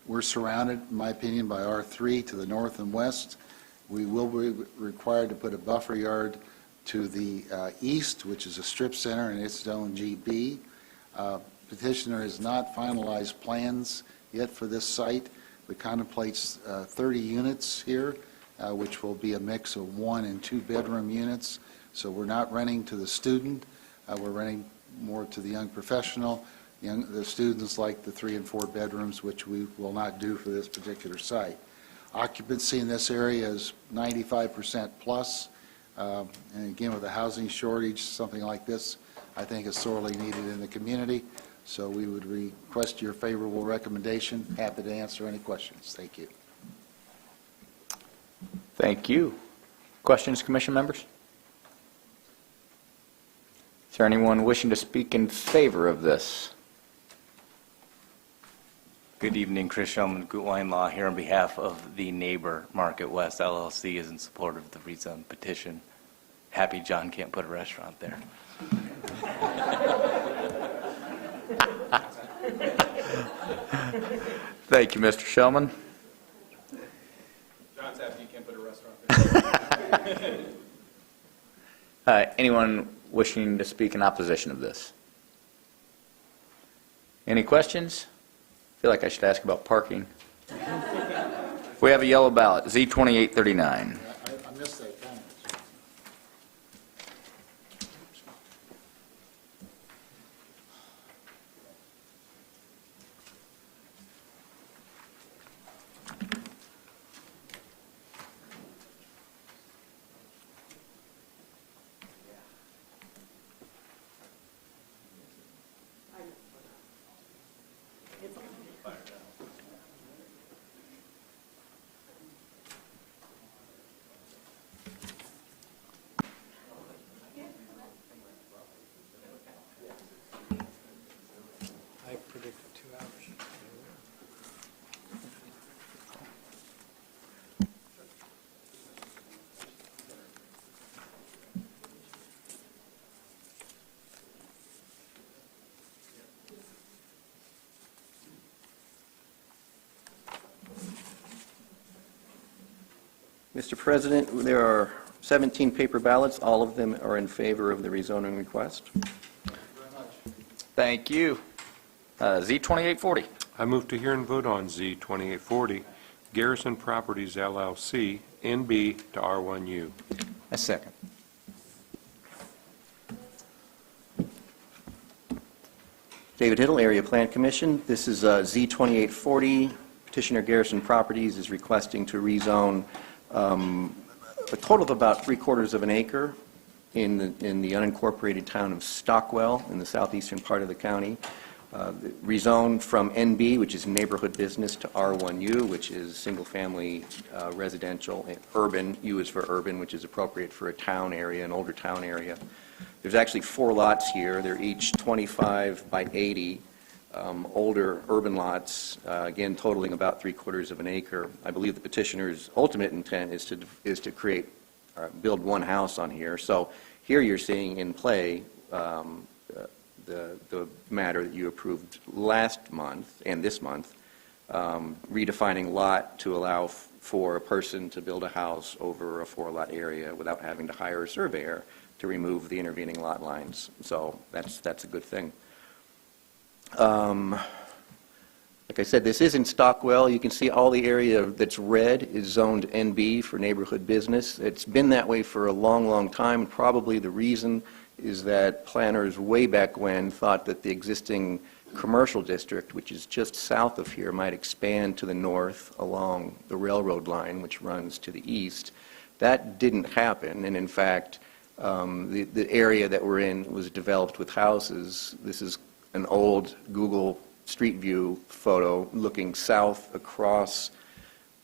We're surrounded, in my opinion, by R3 to the north and west. We will be required to put a buffer yard to the east, which is a strip center, and it's zone GB. Petitioner has not finalized plans yet for this site, but contemplates 30 units here, which will be a mix of 1- and 2-bedroom units. So we're not renting to the student, we're renting more to the young professional. The students like the 3 and 4 bedrooms, which we will not do for this particular site. Occupancy in this area is 95% plus. And again, with a housing shortage, something like this, I think is sorely needed in the community. So we would request your favorable recommendation. Happy to answer any questions. Thank you. Thank you. Questions, Commission members? Is there anyone wishing to speak in favor of this? Good evening, Chris Shulman, Gutwein Law, here on behalf of the neighbor, Market West LLC, is in support of the rezone petition. Happy John can't put a restaurant there. Thank you, Mr. Shulman. John's happy you can't put a restaurant there. Anyone wishing to speak in opposition of this? Any questions? I feel like I should ask about parking. We have a yellow ballot, Z2839. I missed that comment. I predicted 2 hours. Mr. President, there are 17 paper ballots. All of them are in favor of the rezoning request. Thank you. Z2840. I move to hear and vote on Z2840, Garrison Properties LLC, NB to R1U. A second. David Hiddle, Area Plan Commission. This is Z2840. Petitioner Garrison Properties is requesting to rezone a total of about 3/4 of an acre in the unincorporated town of Stockwell in the southeastern part of the county. Rezone from NB, which is neighborhood business, to R1U, which is single-family residential, and urban. U is for urban, which is appropriate for a town area, an older town area. There's actually 4 lots here. They're each 25 by 80. Older urban lots, again totaling about 3/4 of an acre. I believe the petitioner's ultimate intent is to create, build one house on here. So here you're seeing in play the matter that you approved last month and this month, redefining lot to allow for a person to build a house over a 4-lot area without having to hire a surveyor to remove the intervening lot lines. So that's a good thing. Like I said, this is in Stockwell. You can see all the area that's red is zoned NB for neighborhood business. It's been that way for a long, long time. Probably the reason is that planners way back when thought that the existing commercial district, which is just south of here, might expand to the north along the railroad line, which runs to the east. That didn't happen, and in fact, the area that we're in was developed with houses. This is an old Google Street View photo looking south across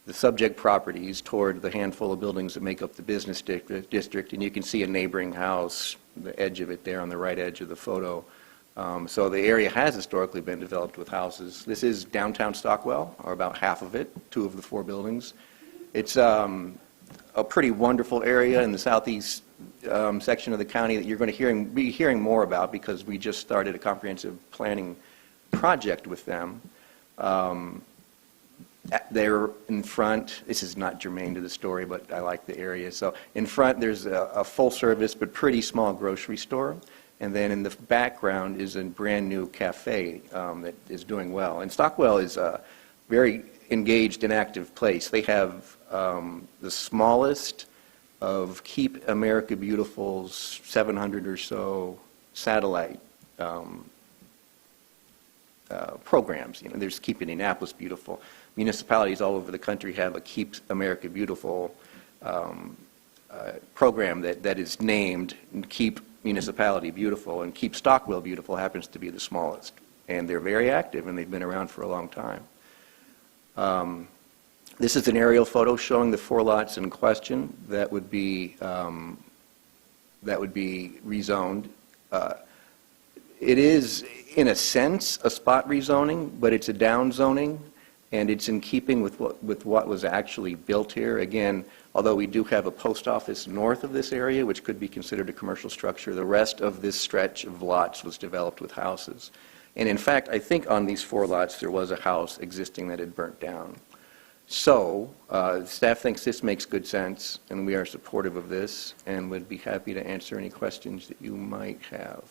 the subject properties toward the handful of buildings that make up the business district, and you can see a neighboring house, the edge of it there on the right edge of the photo. So the area has historically been developed with houses. This is downtown Stockwell, or about half of it, 2 of the 4 buildings. It's a pretty wonderful area in the southeast section of the county that you're going to be hearing more about because we just started a comprehensive planning project with them. They're in front. This is not germane to the story, but I like the area. So in front, there's a full-service but pretty small grocery store. And then in the background is a brand-new cafe that is doing well. And Stockwell is a very engaged and active place. They have the smallest of Keep America Beautiful's 700 or so satellite programs. You know, there's Keep Indianapolis Beautiful. Municipalities all over the country have a Keep America Beautiful program that is named Keep Municipality Beautiful, and Keep Stockwell Beautiful happens to be the smallest. And they're very active, and they've been around for a long time. This is an aerial photo showing the 4 lots in question that would be rezoned. It is, in a sense, a spot rezoning, but it's a down zoning, and it's in keeping with what was actually built here. Again, although we do have a post office north of this area, which could be considered a commercial structure, the rest of this stretch of lots was developed with houses. And in fact, I think on these 4 lots there was a house existing that had burnt down. So staff thinks this makes good sense, and we are supportive of this, and would be happy to answer any questions that you might have.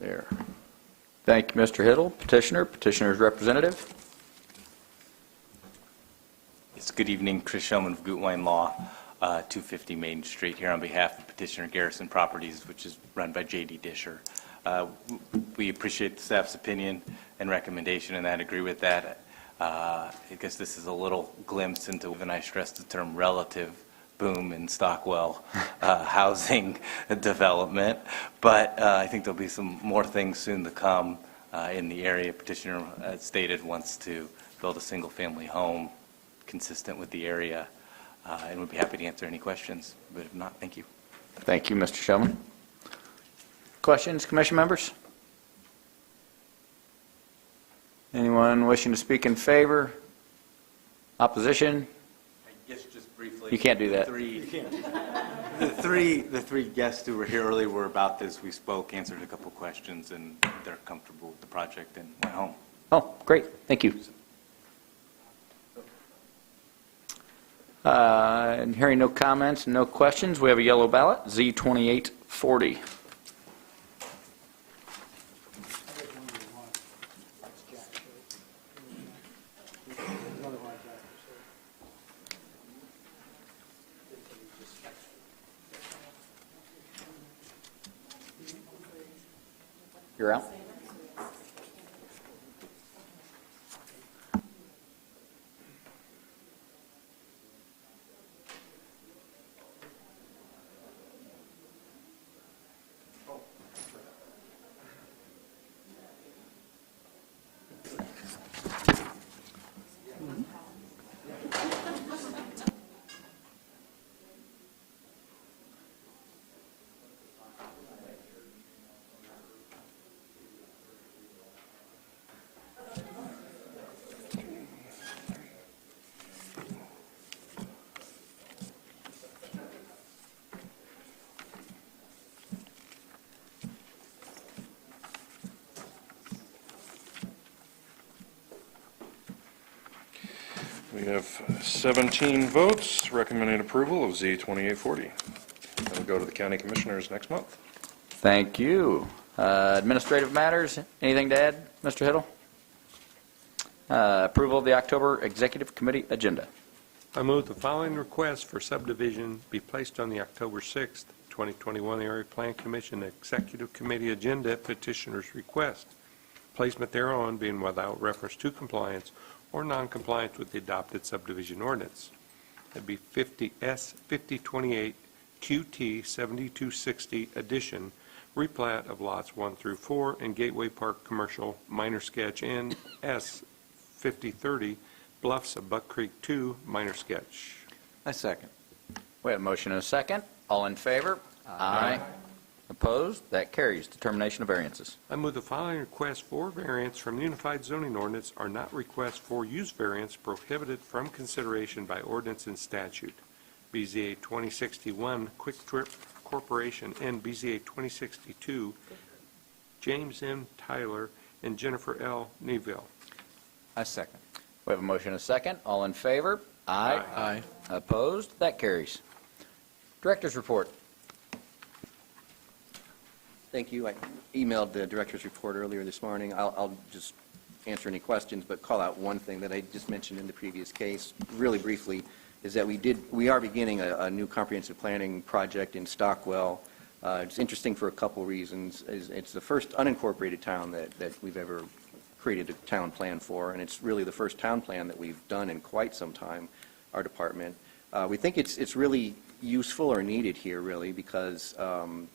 There. Thank you, Mr. Hiddle. Petitioner, petitioner's representative. Yes, good evening. Chris Shulman of Gutwein Law, 250 Main Street, here on behalf of Petitioner Garrison Properties, which is run by J.D. Disher. We appreciate the staff's opinion and recommendation, and I agree with that. I guess this is a little glimpse into, when I stress the term relative boom in Stockwell housing development, but I think there'll be some more things soon to come in the area. Petitioner stated wants to build a single-family home consistent with the area, and we'd be happy to answer any questions, but if not, thank you. Thank you, Mr. Shulman. Questions, commission members? Anyone wishing to speak in favor? Opposition? I guess just briefly. You can't do that. The three guests who were here earlier were about this. We spoke, answered a couple questions, and they're comfortable with the project and went home. Oh, great. Thank you. And hearing no comments, no questions, we have a yellow ballot, Z2840. You're out. We have 17 votes recommending approval of Z2840. That will go to the county commissioners next month. Thank you. Administrative matters, anything to add, Mr. Hiddle? Approval of the October Executive Committee agenda. I move the following request for subdivision be placed on the October 6th, 2021 Area Plan Commission Executive Committee agenda petitioner's request. Placement thereon being without reference to compliance or non-compliance with the adopted subdivision ordinance. That'd be 5028 QT 7260 addition, replat of lots 1 through 4 in Gateway Park Commercial Minor Sketch and S 5030 Bluffs of Buck Creek 2 Minor Sketch. I second. We have a motion and a second. All in favor? Aye. Opposed? That carries. Determination of variances. I move the following requests for variance from the Unified Zoning Ordinance are not requests for use variance prohibited from consideration by ordinance and statute. BZA 2061 Quick Trip Corporation and BZA 2062 James M. Tyler and Jennifer L. Neville. I second. We have a motion and a second. All in favor? Aye. Aye. Opposed? That carries. Director's report. Thank you. I emailed the director's report earlier this morning. I'll just answer any questions, but call out one thing that I just mentioned in the previous case. Really briefly, is that we are beginning a new comprehensive planning project in Stockwell. It's interesting for a couple reasons. It's the first unincorporated town that we've ever created a town plan for, and it's really the first town plan that we've done in quite some time, our department. We think it's really useful or needed here, really, because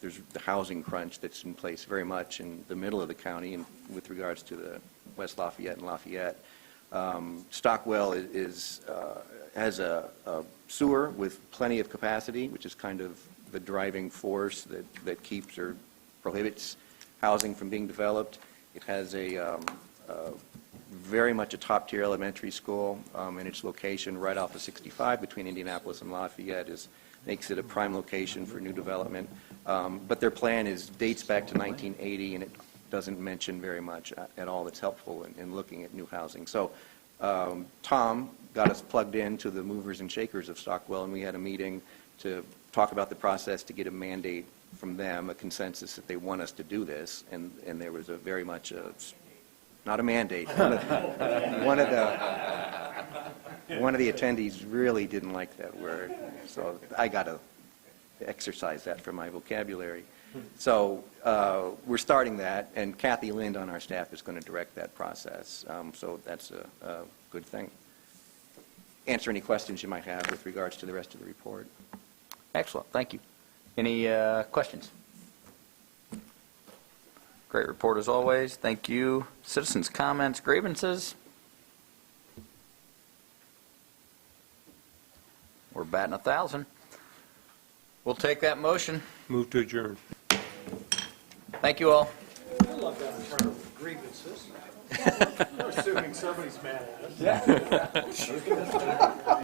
there's the housing crunch that's in place very much in the middle of the county and with regards to the West Lafayette and Lafayette. Stockwell has a sewer with plenty of capacity, which is kind of the driving force that keeps or prohibits housing from being developed. It has very much a top-tier elementary school, and its location right off of 65 between Indianapolis and Lafayette makes it a prime location for new development. But their plan dates back to 1980, and it doesn't mention very much at all that's helpful in looking at new housing. So Tom got us plugged into the movers and shakers of Stockwell, and we had a meeting to talk about the process to get a mandate from them, a consensus that they want us to do this, and there was very much not a mandate. One of the attendees really didn't like that word, so I got to exercise that from my vocabulary. So we're starting that, and Kathy Lind on our staff is going to direct that process, so that's a good thing. Answer any questions you might have with regards to the rest of the report. Excellent, thank you. Any questions? Great report as always. Thank you. Citizens' comments, grievances? We're batting 1,000. We'll take that motion. Move to adjourn. Thank you all. I love that term, grievances. Assuming somebody's mad at us. Yeah.